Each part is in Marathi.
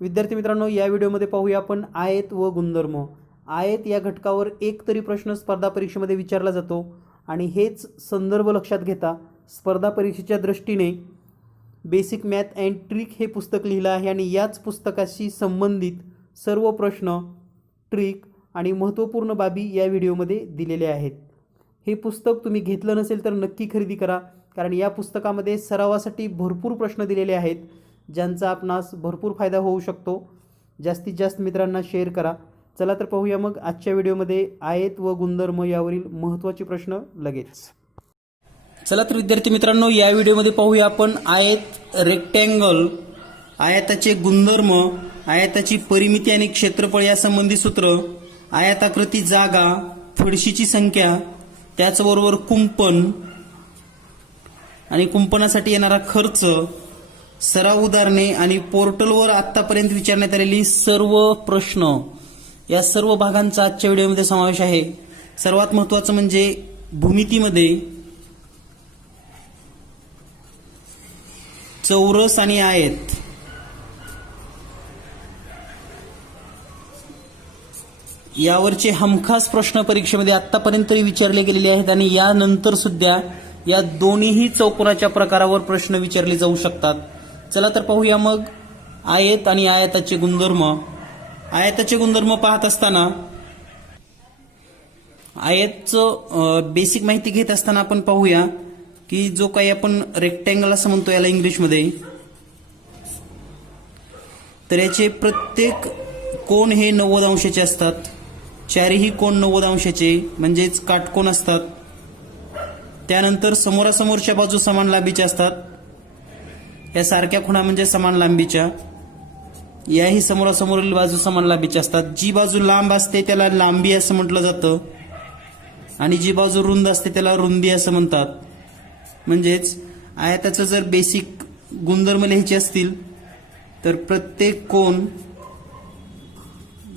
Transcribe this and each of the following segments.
विद्यार्थी मित्रांनो, या व्हिडिओमध्ये पाहूया आपण आयत व गुणधर्म। आयत या घटकावर एक तरी प्रश्न स्पर्धा परीक्षेमध्ये विचारला जातो आणि हेच संदर्भ लक्षात घेता स्पर्धा परीक्षेच्या दृष्टीने बेसिक मॅथ अँड ट्रिक हे पुस्तक लिहिलं आहे आणि याच पुस्तकाशी संबंधित सर्व प्रश्न, ट्रिक आणि महत्त्वपूर्ण बाबी या व्हिडिओमध्ये दिलेले आहेत। हे पुस्तक तुम्ही घेतलं नसेल तर नक्की खरेदी करा, कारण या पुस्तकामध्ये सरावासाठी भरपूर प्रश्न दिलेले आहेत ज्यांचा आपणास भरपूर फायदा होऊ शकतो। जास्तीत जास्त मित्रांना शेअर करा। चला तर पाहूया मग आजच्या व्हिडिओमध्ये आयत व गुणधर्म यावरील महत्त्वाचे प्रश्न लगेच। चला तर विद्यार्थी मित्रांनो, या व्हिडिओमध्ये पाहूया आपण आयत, रेक्टँगल, आयताचे गुणधर्म, आयताची परिमिती आणि क्षेत्रफळ या संबंधी सूत्र, आयताकृती जागा, फळशीची संख्या, त्याचबरोबर कुंपण आणि कुंपणासाठी येणारा खर्च, सराव उदाहरणे आणि पोर्टलवर आतापर्यंत विचारण्यात आलेली सर्व प्रश्न या सर्व भागांचा आजच्या व्हिडिओमध्ये समावेश आहे। सर्वात महत्त्वाचं म्हणजे भूमितीमध्ये चौरस आणि आयत यावरचे हमखास प्रश्न परीक्षेमध्ये आतापर्यंत विचारले गेलेले आहेत आणि यानंतर सुद्धा या दोन्हीही चौकोनाच्या प्रकारावर प्रश्न विचारले जाऊ शकतात। चला तर पाहूया मग आयत आणि आयताचे गुणधर्म। आयताचे गुणधर्म पाहत असताना आयतचं बेसिक माहिती घेत असताना आपण पाहूया की जो काही आपण रेक्टँगल असं म्हणतो याला इंग्लिशमध्ये, तर याचे प्रत्येक कोन हे 90 अंशाचे असतात। चारही कोन 90 अंशाचे म्हणजेच काटकोन असतात। त्यानंतर समोरासमोरच्या बाजू समान लांबीच्या असतात। या सारख्या खुणा म्हणजे समान लांबीच्या, याही समोरासमोरील बाजू समान लांबीच्या असतात। जी बाजू लांब असते त्याला लांबी असं म्हटलं जातं आणि जी बाजू रुंद असते त्याला रुंदी असं म्हणतात। म्हणजेच आयताचं जर बेसिक गुणधर्म लिहायचे असतील तर प्रत्येक कोन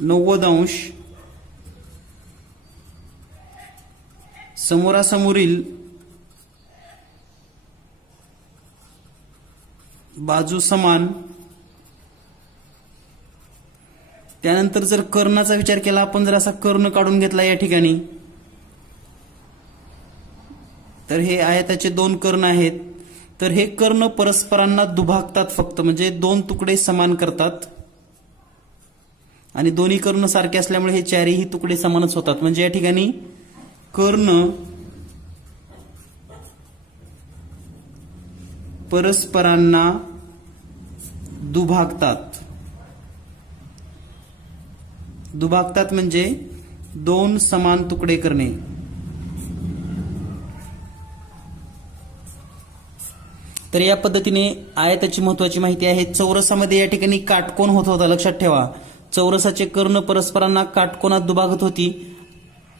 90 अंश, समोरासमोरील बाजू समान। त्यानंतर जर कर्णाचा विचार केला आपण, जर असा कर्ण काढून घेतला या ठिकाणी, तर हे आयताचे 2 कर्ण आहेत। तर हे कर्ण परस्परांना दुभागतात, फक्त म्हणजे 2 तुकडे समान करतात आणि दोन्ही कर्ण सारखे असल्यामुळे हे चारही तुकडे समानच होतात। म्हणजे या ठिकाणी कर्ण परस्परांना दुभागतात। दुभागतात म्हणजे 2 समान तुकडे करणे। तर या पद्धतीने आयताची महत्त्वाची माहिती आहे। चौरसामध्ये या ठिकाणी काटकोन होत होता, लक्षात ठेवा। चौरसाचे कर्ण परस्परांना काटकोनात दुभागत होती,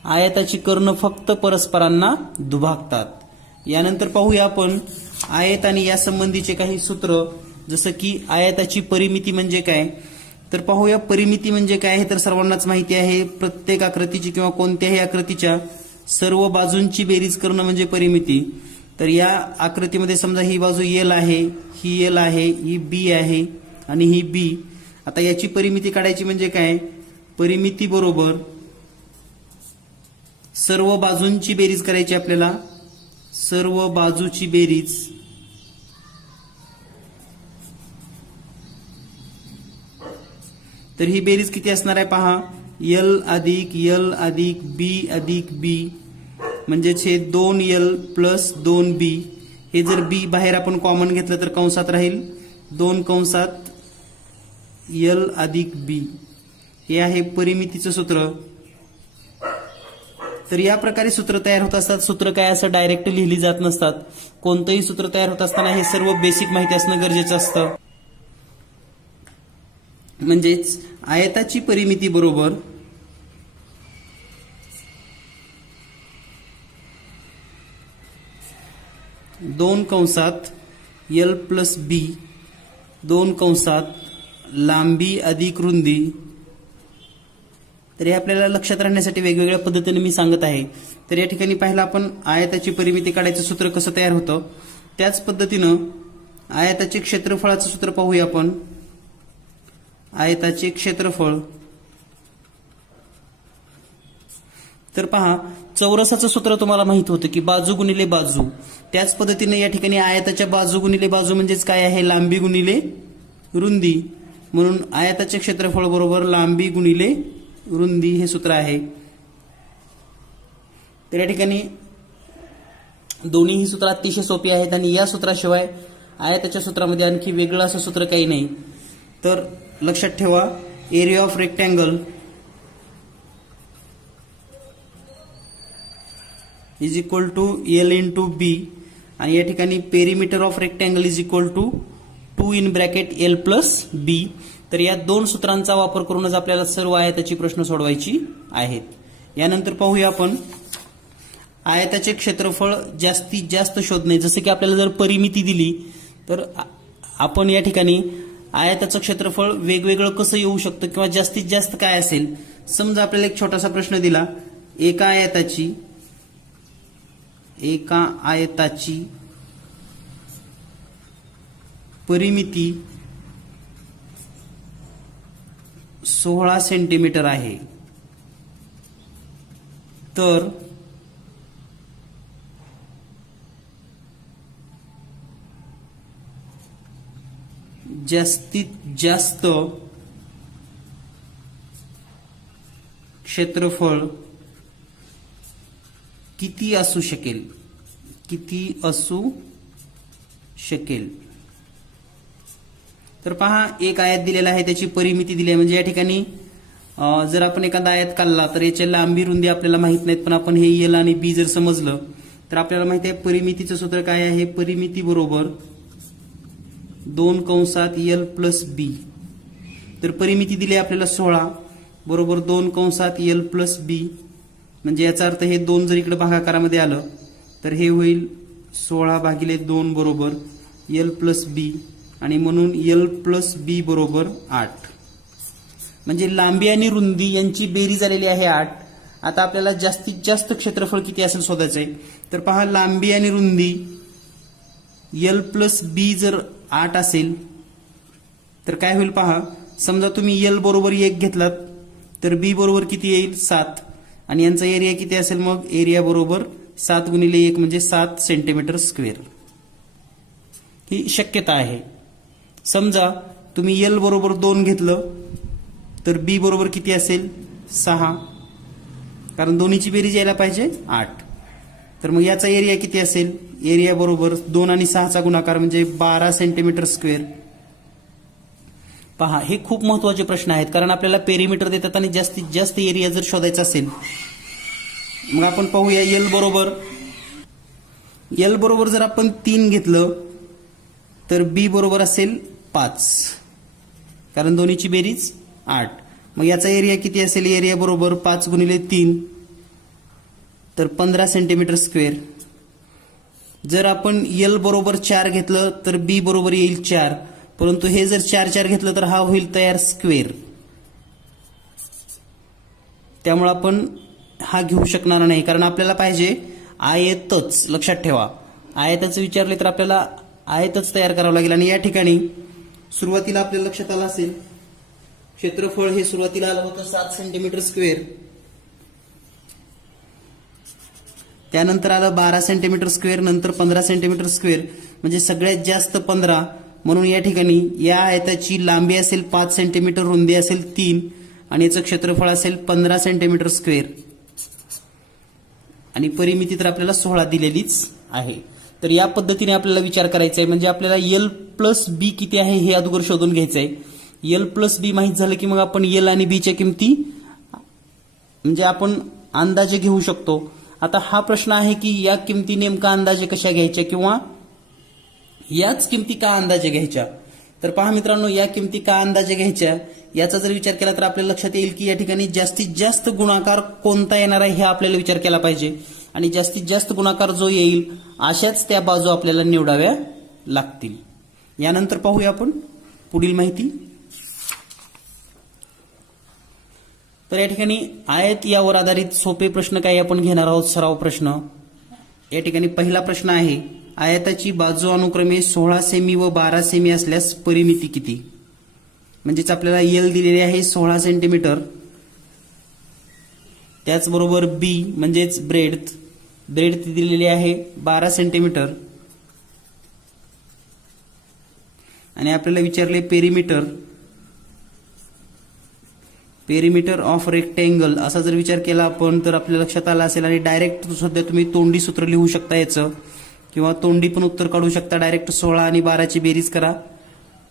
आयताची कर्ण फक्त परस्परांना दुभागतात। यानंतर पाहूया आपण आयत आणि या संबंधीचे काही सूत्र, जसं की आयताची परिमिती म्हणजे काय। तर पाहूया परिमिती म्हणजे काय आहे, तर सर्वांनाच माहिती आहे। प्रत्येक आकृतीची किंवा कोणत्याही आकृतीच्या सर्व बाजूंची बेरीज करणं म्हणजे परिमिती। तर या आकृतीमध्ये समजा ही बाजू L आहे, ही L आहे, ही B आहे आणि ही B। आता याची परिमिती काढायची म्हणजे काय, परिमिती बरोबर सर्व बाजूंची बेरीज करायची आपल्याला, सर्व बाजूची बेरीज। तर ही बेरीज किती असणार आहे पहा, L अधिक L अधिक B अधिक B म्हणजेच हे 2L प्लस 2B। हे जर B बाहेर आपण कॉमन घेतलं तर कंसात राहील 2 कंसात L अधिक B। हे आहे परिमितीचं सूत्र। तर या प्रकारे सूत्र तयार होत असतात। सूत्र काय असं डायरेक्ट लिहिली जात नसतात। कोणतंही सूत्र तयार होत असताना हे सर्व बेसिक माहिती असणं गरजेचं असतं। म्हणजेच आयताची परिमिती बरोबर दोन कंसात L प्लस B, 2 कंसात लांबी अधिक रुंदी। तर हे आपल्याला लक्षात राहण्यासाठी वेगवेगळ्या पद्धतीने मी सांगत आहे। तर या ठिकाणी पाहिलं आपण आयताची परिमिती काढायचं सूत्र कसं तयार होतं, त्याच पद्धतीनं आयताचे क्षेत्रफळाचं सूत्र पाहूया आपण। आयताचे क्षेत्रफळ. तर पहा, चौरसाचं सूत्र तुम्हाला माहित होतं की बाजू गुणिले बाजू. त्याच पद्धतीने या ठिकाणी आयताच्या बाजू गुणिले बाजू म्हणजेच काय आहे, लांबी गुणिले रुंदी. म्हणून आयताचे क्षेत्रफळ बरोबर लांबी गुणिले रुंदी हे सूत्र आहे. तर या ठिकाणी दोन्हीही सूत्र अतिशय सोपी आहेत आणि या सूत्राशिवाय आयताच्या सूत्रामध्ये आणखी वेगळं असं सूत्र काही नाही. तर लक्षात ठेवा, area of rectangle is equal to L into B आणि या ठिकाणी perimeter of rectangle is equal to 2 in bracket L plus B. तर या दोन सूत्रांचा वापर करूनच आपल्याला सर्व आयताची प्रश्न सोडवायची आहेत. यानंतर पाहूया आपण आयताचे क्षेत्रफळ जास्तीत जास्त शोधणे. जसे की आपल्याला जर परिमिती दिली तर आपण या ठिकाणी आयताचं क्षेत्रफळ वेगवेगळं कसं येऊ शकतं किंवा जास्तीत जास्त काय असेल. समजा आपल्याला एक छोटासा प्रश्न दिला, एका आयताची परिमिती 16 सेंटीमीटर आहे. तर जास्तीत जास्त क्षेत्रफळ किती असू शकेल, तर पहा, एक आयत दिलेला आहे, त्याची परिमिती दिली आहे. म्हणजे या ठिकाणी जर आपण एखादा आयत काढला तर याच्या लांबी रुंदी आपल्याला माहित नाहीत, पण आपण हे एल आणि बी जर समजलं तर आपल्याला माहिती आहे परिमितीचं सूत्र काय आहे. परिमिती बरोबर 2 कंसात एल प्लस बी. तर परिमिती दिली आहे आपल्याला 16 बरोबर 2 कंसात एल प्लस बी. म्हणजे याचा अर्थ हे 2 जर इकडे भागाकारामध्ये आलं तर हे होईल 16/2 बरोबर एल प्लस बी आणि म्हणून एल प्लस बी बरोबर 8. म्हणजे लांबी आणि रुंदी यांची बेरीज आलेली आहे 8. आता आपल्याला जास्तीत जास्त क्षेत्रफळ किती असेल शोधायचं आहे. तर पहा, लांबी आणि रुंदी एल प्लस बी जर 8 असेल तर काय होईल पहा. समजा तुम्ही एल बरोबर 1 घेतलात तर बी बरोबर किती येईल 7 आणि यांचा एरिया किती असेल, मग एरिया बरोबर 7 गुणिले 1 म्हणजे 7 सेंटीमीटर स्क्वेअर. ही शक्यता आहे. समजा तुम्ही एल बरोबर 2 घेतलं तर बी बरोबर किती असेल 6, कारण दोन्हीची बेरीज यायला पाहिजे 8. तर मग याचा एरिया किती असेल, एरिया बरोबर 2 आणि 6चा गुणाकार म्हणजे 12 सेंटीमीटर स्क्वेअर. पहा, हे खूप महत्वाचे प्रश्न आहेत, कारण आपल्याला पेरिमीटर देतात आणि जास्तीत जास्त एरिया जर शोधायचा असेल. मग आपण पाहूया, एल बरोबर जर आपण 3 घेतलं तर बी बरोबर असेल 5, कारण दोन्हीची बेरीज 8. मग याचा एरिया किती असेल, एरिया बरोबर 5 गुणिले 3 तर 15 सेंटीमीटर स्क्वेअर. जर आपण एल बरोबर 4 घेतलं तर बी बरोबर येईल 4, परंतु हे जर 4 घेतलं तर हा होईल तयार स्क्वेअर. त्यामुळे आपण हा घेऊ शकणार नाही, कारण आपल्याला पाहिजे आयतच. लक्षात ठेवा, आयताचं विचारले तर आपल्याला आयतच तयार करावं लागेल. आणि या ठिकाणी सुरुवातीला आपल्या लक्षात आलं असेल, क्षेत्रफळ हे सुरुवातीला आलं होतं 7 सेंटीमीटर स्क्वेअर, त्यानंतर आलं 12 सेंटीमीटर स्क्वेअर, नंतर 15 सेंटीमीटर स्क्वेअर, म्हणजे सगळ्यात जास्त 15. म्हणून या ठिकाणी या आयताची लांबी असेल 5 सेंटीमीटर, रुंदी असेल 3 आणि याचं क्षेत्रफळ असेल 15 सेंटीमीटर स्क्वेअर आणि परिमिती तर आपल्याला 16 दिलेलीच आहे. तर या पद्धतीने आपल्याला विचार करायचा आहे. म्हणजे आपल्याला एल प्लस बी किती आहे हे अगोदर शोधून घ्यायचं आहे. एल प्लस बी माहीत झालं की मग आपण एल आणि बीच्या किमती म्हणजे आपण अंदाजे घेऊ शकतो. आता हा प्रश्न आहे की या किमती नेमका अंदाजे कशा घ्यायच्या किंवा याच किमती का अंदाजे घ्यायच्या. तर पहा मित्रांनो, या किमती का अंदाजे घ्यायच्या याचा जर विचार केला तर आपल्याला लक्षात येईल की या ठिकाणी जास्तीत जास्त गुणाकार कोणता येणार आहे हे आपल्याला विचार केला पाहिजे आणि जास्तीत जास्त गुणाकार जो येईल अशाच त्या बाजू आपल्याला निवडाव्या लागतील. यानंतर पाहूया आपण पुढील माहिती. तर या ठिकाणी आयत यावर आधारित सोपे प्रश्न काही आपण घेणार आहोत, सराव प्रश्न. या ठिकाणी पहिला प्रश्न आहे, आयताची बाजू अनुक्रमे 16 सेमी व 12 सेमी असल्यास परिमिती किती. म्हणजेच आपल्याला एल दिलेली आहे 16 सेंटीमीटर. त्याचबरोबर बी म्हणजेच ब्रेड्थ दिलेली आहे 12 सेंटीमीटर. आणि आपल्याला विचारले पेरिमीटर ऑफ रेक्टेंगल असा जर विचार केला आपण तर आपल्या लक्षात आला असेल. आणि डायरेक्ट सध्या तुम्ही तोंडी सूत्र लिहू शकता याचं, किंवा तोंडी पण उत्तर काढू शकता. डायरेक्ट 16 आणि 12ची बेरीज करा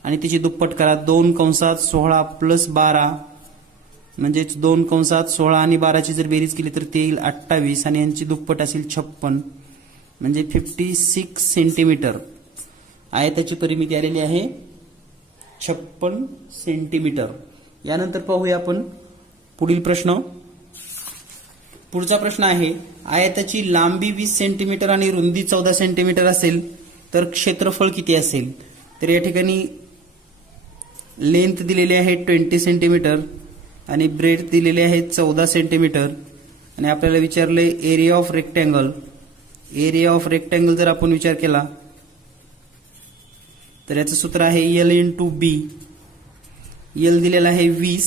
आणि तिची दुप्पट करा. 2 कंसात 16 प्लस 12 म्हणजेच 2 कंसात 16 आणि 12ची जर बेरीज केली तर ते येईल 28 आणि यांची दुप्पट असेल 56 म्हणजे 56 सेंटीमीटर. आयताची परिमिती आलेली आहे 56 सेंटीमीटर. यानंतर पाहूया आपण पुढील प्रश्न. पुढचा प्रश्न आहे आयताची लांबी 20 सेंटीमीटर आणि रुंदी 14 सेंटीमीटर असेल तर क्षेत्रफळ किती असेल. तर या ठिकाणी लेंथ दिलेली आहे 20 सेंटीमीटर आणि ब्रेड्थ दिलेली आहे 14 सेंटीमीटर. आणि आपल्याला विचारले area of rectangle. Area of rectangle जर आपण विचार केला तर याचं सूत्र आहे एल इंटू बी. एल दिलेला आहे 20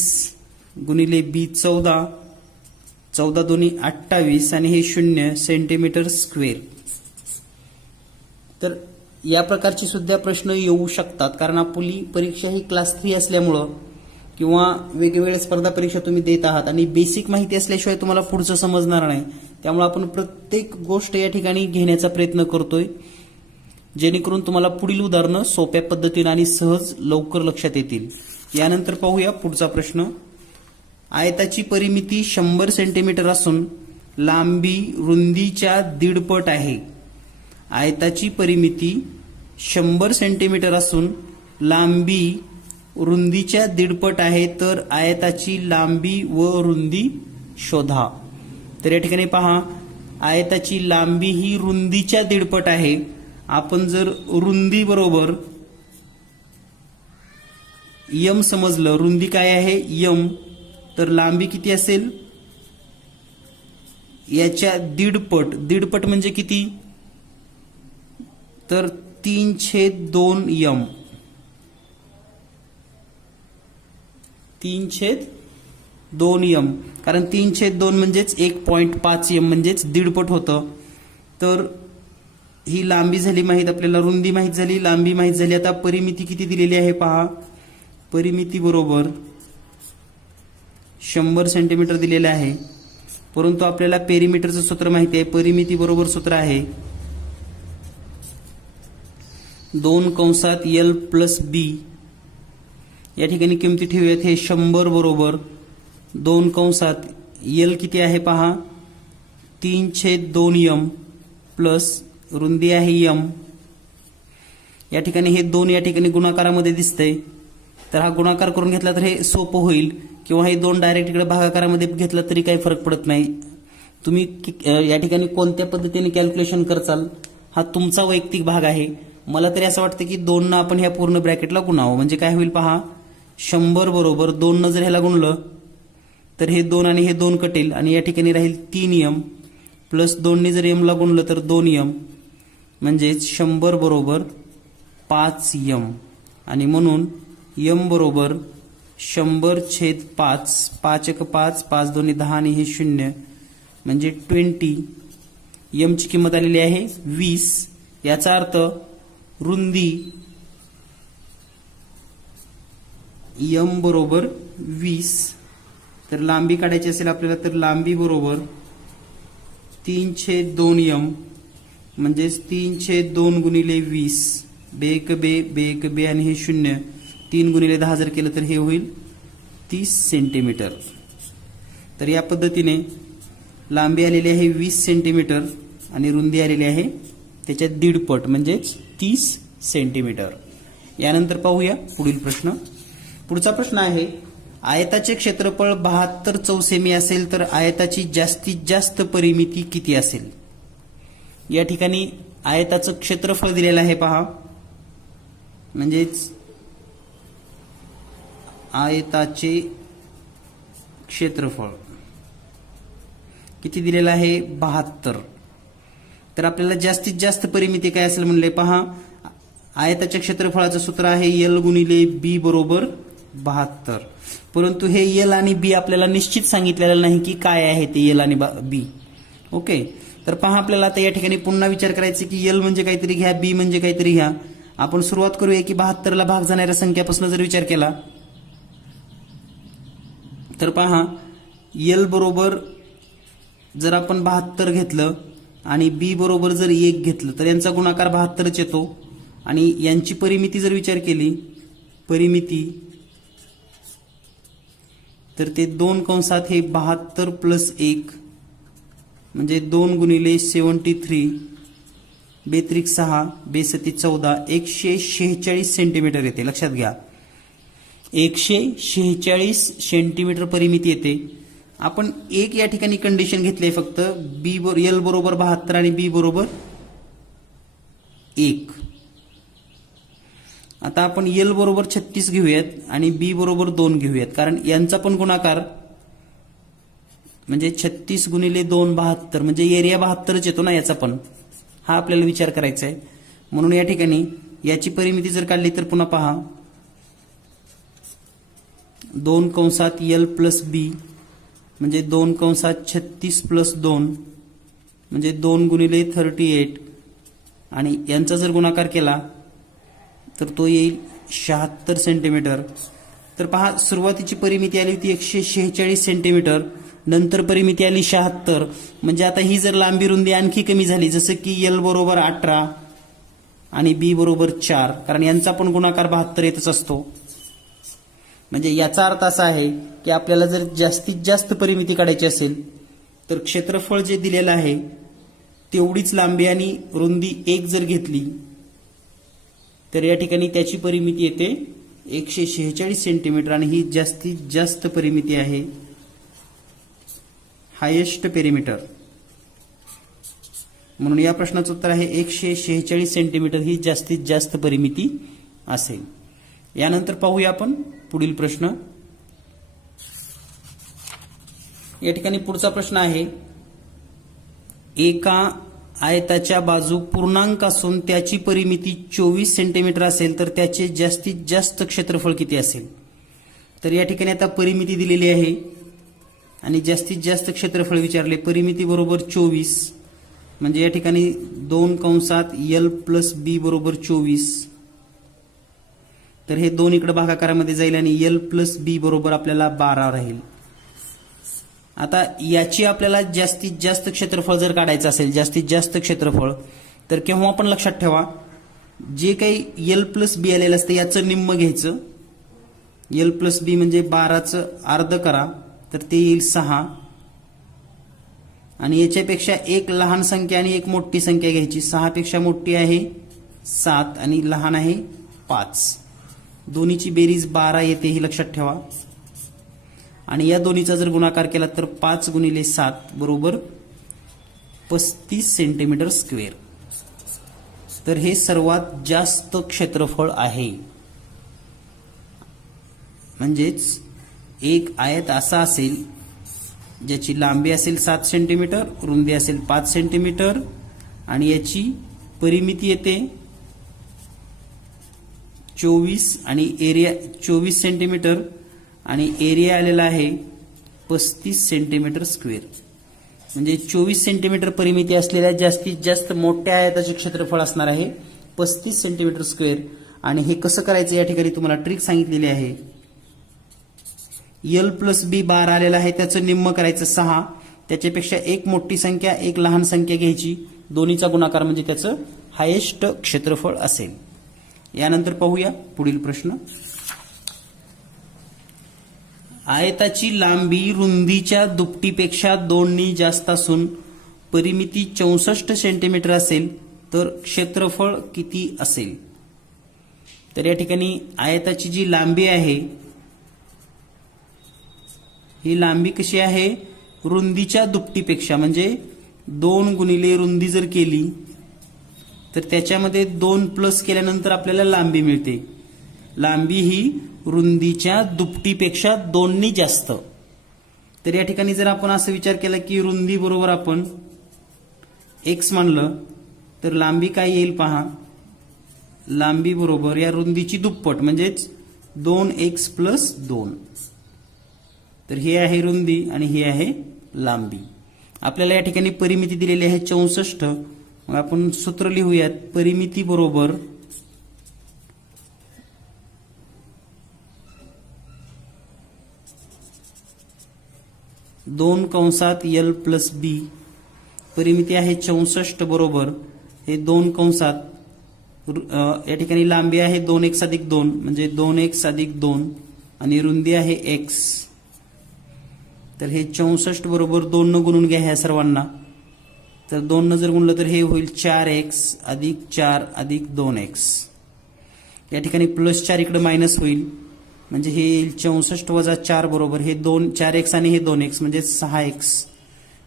गुणिले बी 14, 14 दोन्ही 28 आणि हे 0 सेंटीमीटर स्क्वेअर. तर या प्रकारचे सुद्धा प्रश्न येऊ शकतात, कारण आपली परीक्षा ही क्लास 3 असल्यामुळं किंवा वेगवेगळ्या स्पर्धा परीक्षा तुम्ही देत आहात आणि बेसिक माहिती असल्याशिवाय तुम्हाला पुढचं समजणार नाही. त्यामुळे आपण प्रत्येक गोष्ट या ठिकाणी घेण्याचा प्रयत्न करतोय, जेणेकरून तुम्हाला पुढील उदाहरणं सोप्या पद्धतीने आणि सहज लवकर लक्षात येतील. यानंतर पाहूया पुढचा प्रश्न. आयताची परिमिती 100 सेंटीमीटर असून लांबी रुंदीच्या दीडपट आहे. आयताची परिमिती 100 सेंटीमीटर असून लांबी रुंदीच्या दीडपट आहे, तर आयताची लांबी व रुंदी शोधा. तर या ठिकाणी पहा, आयताची लांबी ही रुंदीच्या दीडपट आहे. आपण जर रुंदी बरोबर यम समजलं, रुंदी काय आहे यम, तर लांबी किती असेल याच्या दीडपट. दीडपट म्हणजे किती, तर 3/2 यम. 3/2 यम, कारण 3/2 म्हणजेच 1.5 यम म्हणजेच दीडपट होतं. तर ही लांबी झाली माहीत आपल्याला, रुंदी माहीत झाली, लांबी माहीत झाली. आता परिमिती किती दिलेली आहे पहा. परिमिती बरोबर 100 सेंटीमीटर दिलेलं आहे, परंतु आपल्याला पेरिमीटरचं सूत्र माहिती आहे. परिमिती बरोबर सूत्र आहे 2 कंसात एल प्लस बी. या ठिकाणी किमती ठेवूयात. हे 100 बरोबर 2 कंसात एल किती आहे पहा 3/2 यम प्लस रुंदी आहे यम. या ठिकाणी हे 2 या ठिकाणी गुणाकारामध्ये दिसतंय, तर हा गुणाकार करून घेतला तर हे सोपं होईल, किंवा हे 2 डायरेक्ट इकडे भागाकारामध्ये घेतला तरी काही फरक पडत नाही. तुम्ही या ठिकाणी कोणत्या पद्धतीने कॅल्क्युलेशन करचाल हा तुमचा वैयक्तिक भाग आहे. मला तरी असं वाटतं की 2 न आपण ह्या पूर्ण ब्रॅकेटला गुणावं, म्हणजे काय होईल पहा. 100 बरोबर 2 न जर ह्याला गुणलं तर हे 2 आणि हे 2 कटेल आणि या ठिकाणी राहील 3 यम प्लस 2 ने जर यमला गुणलं तर 2 यम, म्हणजेच 100 बरोबर 5 यम. आणि म्हणून यम बरोबर 100/5. 5 × 5 5 2 10 आणि हे 0 म्हणजे 20. यमची किंमत आलेली आहे 20. याचा अर्थ रुंदी यम बरोबर 20. तर लांबी काढायची असेल आपल्याला तर लांबी बरोबर 3/2 यम म्हणजेच 3/2 गुणिले 20. बेक बे आणि हे 0. 3 गुणिले 10 जर केलं तर हे होईल 30 सेंटीमीटर. तर या पद्धतीने लांबी आलेली आहे 20 सेंटीमीटर आणि रुंदी आलेली आहे त्याच्या दीडपट म्हणजेच 30 सेंटीमीटर. यानंतर पाहूया पुढील प्रश्न. पुढचा प्रश्न आहे आयताचे क्षेत्रफळ 72 चौसेमी असेल तर आयताची जास्तीत जास्त परिमिती किती असेल. या ठिकाणी आयताचं क्षेत्रफळ दिलेलं आहे पहा, म्हणजेच आयताचे क्षेत्रफळ किती दिलेलं आहे 72. तर आपल्याला जास्तीत जास्त परिमिती काय असेल म्हणले पहा. आयताच्या क्षेत्रफळाचं सूत्र आहे एल गुणिले बी बरोबर 72. परंतु हे एल आणि बी आपल्याला निश्चित सांगितलेलं नाही की काय आहे ते एल आणि बी. ओके, तर पहा आपल्याला आता या ठिकाणी पुन्हा विचार करायचा की एल म्हणजे काहीतरी घ्या, बी म्हणजे काहीतरी घ्या. आपण सुरुवात करूया की 72 ला भाग जाणाऱ्या संख्यापासून जर विचार केला तर पहा एल बरोबर जर आपण 72 घेतलं आणि बी बरोबर जर 1 घेतलं तर यांचा गुणाकार 72च येतो. आणि यांची परिमिती जर विचार केली, परिमिती, तर ते 2 कंसात हे 72 प्लस 1 म्हणजे 2 गुणिले 73 बेत्रिक 6 बेसती 14 146 सेंटीमीटर येते. लक्षात घ्या 146 सेंटीमीटर परिमिती येते. आपण एक या ठिकाणी कंडिशन घेतली आहे फक्त, बी एल बरोबर 72 आणि बी बरोबर 1. आता आपण एल बरोबर 36 घेऊयात आणि बी बरोबर 2 घेऊयात, कारण यांचा पण गुणाकार म्हणजे 36 गुणिले 2 72 म्हणजे एरिया 72च येतो ना याचा पण. हा आपल्याला विचार करायचा आहे. म्हणून या ठिकाणी याची परिमिती जर काढली तर पुन्हा पहा 2 कंसात एल प्लस बी म्हणजे 2 कंसात 36 प्लस 2 म्हणजे 2 गुणिले 38 आणि यांचा जर गुणाकार केला तर तो येईल 76 सेंटीमीटर. तर पहा सुरुवातीची परिमिती आली होती 146 सेंटीमीटर, नंतर परिमिती आली 76. म्हणजे आता ही जर लांबी रुंदी आणखी कमी झाली, जसं की एल बरोबर 18 आणि बी बरोबर 4, कारण यांचा पण गुणाकार 72 येतच असतो. म्हणजे याचा अर्थ असा आहे की आपल्याला जर जास्तीत जास्त परिमिती काढायची असेल तर क्षेत्रफळ जे दिलेलं आहे तेवढीच लांबी आणि रुंदी 1 जर घेतली तर या ठिकाणी त्याची परिमिती येते 146 सेंटीमीटर आणि ही जास्तीत जास्त परिमिती आहे, हायेस्ट पेरिमीटर. म्हणून या प्रश्नाचं उत्तर आहे 146 सेंटीमीटर ही जास्तीत जास्त परिमिती असेल. यानंतर पाहूया आपण पुढील प्रश्न. या ठिकाणी पुढचा प्रश्न आहे, एका आयताच्या बाजू पूर्णांक असून त्याची परिमिती 24 सेंटीमीटर असेल तर त्याचे जास्तीत जास्त क्षेत्रफळ किती असेल. तर या ठिकाणी आता परिमिती दिलेली आहे आणि जास्तीत जास्त क्षेत्रफळ विचारले. परिमिती बरोबर 24 म्हणजे या ठिकाणी 2 कंसात एल प्लस बी बरोबर 24. तर हे 2 इकडे भागाकारामध्ये जाईल आणि एल प्लस बी बरोबर आपल्याला 12 राहील. आता याची आपल्याला जास्तीत जास्त क्षेत्रफळ जर काढायचं असेल, जास्तीत जास्त क्षेत्रफळ, तर केव्हा आपण लक्षात ठेवा जे काही एल प्लस बी आलेलं असतं याचं निम्म घ्यायचं. एल प्लस बी म्हणजे 12चं अर्ध करा तर ते येईल 6 आणि याच्यापेक्षा एक लहान संख्या आणि एक मोठी संख्या घ्यायची. 6 पेक्षा मोठी आहे 7 आणि लहान आहे 5. दोन्हीची बेरीज 12 येते ही लक्षात ठेवा. आणि या दोन्हीचा जर गुणाकार केला तर 5 गुणिले 7 बरोबर 35 सेंटीमीटर स्क्वेअर. तर हे सर्वात जास्त क्षेत्रफळ आहे. म्हणजेच एक आयत असा असेल ज्याची लांबी असेल 7 सेंटीमीटर, रुंदी असेल 5 सेंटीमीटर आणि याची परिमिती येते 24 आणि एरिया 24 सेंटीमीटर आणि एरिया आलेला आहे 35 सेंटीमीटर स्क्वेअर. म्हणजे 24 सेंटीमीटर परिमिती असलेल्या जास्तीत जास्त मोठ्या आयताचे क्षेत्रफळ असणार आहे 35 सेंटीमीटर स्क्वेअर. आणि हे कसं करायचं या ठिकाणी तुम्हाला ट्रिक सांगितलेली आहे. एल प्लस बी 12 आलेला आहे त्याचं निम्म करायचं 6, त्याच्यापेक्षा एक मोठी संख्या एक लहान संख्या घ्यायची, दोन्हीचा गुणाकार म्हणजे त्याचं हायेस्ट क्षेत्रफळ असेल. यानंतर पाहूया पुढील प्रश्न. आयताची लांबी रुंदीच्या दुपटीपेक्षा 2 जास्त असून परिमिती 64 सेंटीमीटर असेल तर क्षेत्रफळ किती असेल. तर या ठिकाणी आयताची जी लांबी आहे ही लांबी कशी आहे रुंदीच्या दुपटीपेक्षा, म्हणजे 2 गुणिले रुंदी जर केली तर त्याच्यामध्ये 2 प्लस केल्यानंतर आपल्याला लांबी मिळते. लांबी ही रुंदीच्या दुपटीपेक्षा 2 जास्त. तर या ठिकाणी जर आपण असं विचार केला की रुंदी बरोबर आपण x मानलं तर लांबी काय येईल पहा. लांबी बरोबर या रुंदीची दुप्पट म्हणजेच 2x प्लस 2. तर ही आहे रुंदी आणि ही आहे लांबी. आपल्याला या ठिकाणी परिमिती दिलेली आहे 64. मग आपण सूत्र लिहूयात. परिमिती बरोबर 2 कंसात l प्लस b. परिमिती आहे 64 बरोबर हे 2 कंसात या ठिकाणी लांबी आहे 2x अधिक 2 म्हणजे 2x अधिक 2 आणि रुंदी आहे x. तर हे 64 बरोबर 2 न गुणून घ्या ह्या सर्वांना. तर 2 न जर गुणलं तर हे होईल 4x अधिक 4 अधिक 2x. या ठिकाणी प्लस 4 इकडे मायनस होईल म्हणजे हे येईल 64 वजा 4 बरोबर हे 4x आणि हे 2x म्हणजे 6x.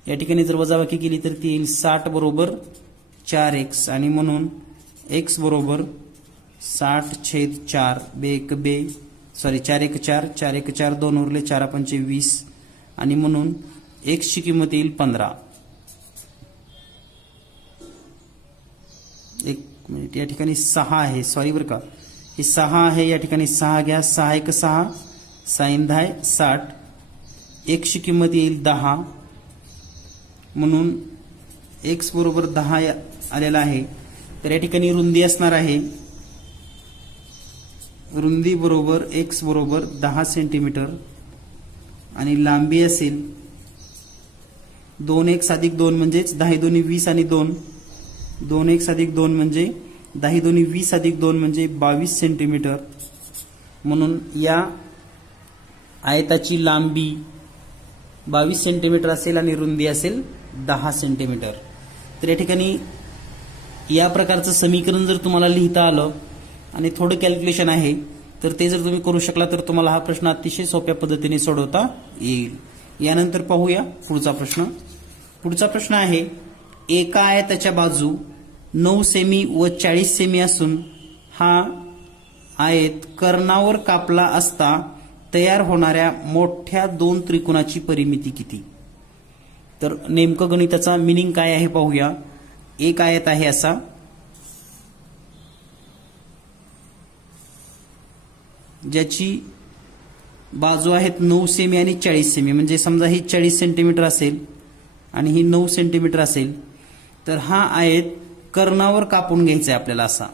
या ठिकाणी जर वजाबाकी केली तर ती येईल 60 बरोबर 4x आणि म्हणून x बरोबर 60/4 4 1 4 4 1 4 2 उरले 4 पंचे 20 आणि म्हणून x ची किंमत येईल 15. एक मिनिट, या ठिकाणी 6 आहे, सॉरी बरं का, हे 6 आहे, या ठिकाणी 6 घ्या. 6 1 6 6 10 60. x ची किंमत येईल 10 म्हणून x बरोबर 10 आलेला आहे. तर या ठिकाणी रुंदी असणार आहे, रुंदी बरोबर x बरोबर 10 सेंटीमीटर आणि लांबी असेल 2x अधिक 2 म्हणजेच 10 दोन्ही 20 आणि 2 2x अधिक 2 म्हणजे 10 दोन्ही 20 अधिक 2 म्हणजे 22 सेंटीमीटर. म्हणून या आयताची लांबी 22 सेंटीमीटर असेल आणि रुंदी असेल 10 सेंटीमीटर. तर या ठिकाणी या प्रकारचं समीकरण जर तुम्हाला लिहिता आलं आणि थोडं कॅल्क्युलेशन आहे तर ते जर तुम्ही करू शकला तर तुम्हाला हा प्रश्न अतिशय सोप्या पद्धतीने सोडवता येईल. यानंतर पाहूया पुढचा प्रश्न. पुढचा प्रश्न आहे, एका आयताच्या बाजू 9 सेमी व 40 सेमी असून हा आयत कर्णावर कापला असता तयार होणाऱ्या मोठ्या 2 त्रिकोणाची परिमिती किती? तर नेमकं गणिताचा मिनिंग काय आहे पाहूया. एक आयत आहे असा, ज्याची बाजू आहेत 9 सेमी आणि 40 सेमी, म्हणजे समजा ही 40 सेंटीमीटर असेल आणि ही 9 सेंटीमीटर असेल. तर हा आयत कर्णावर कापून घ्यायचा आहे आपल्याला. असा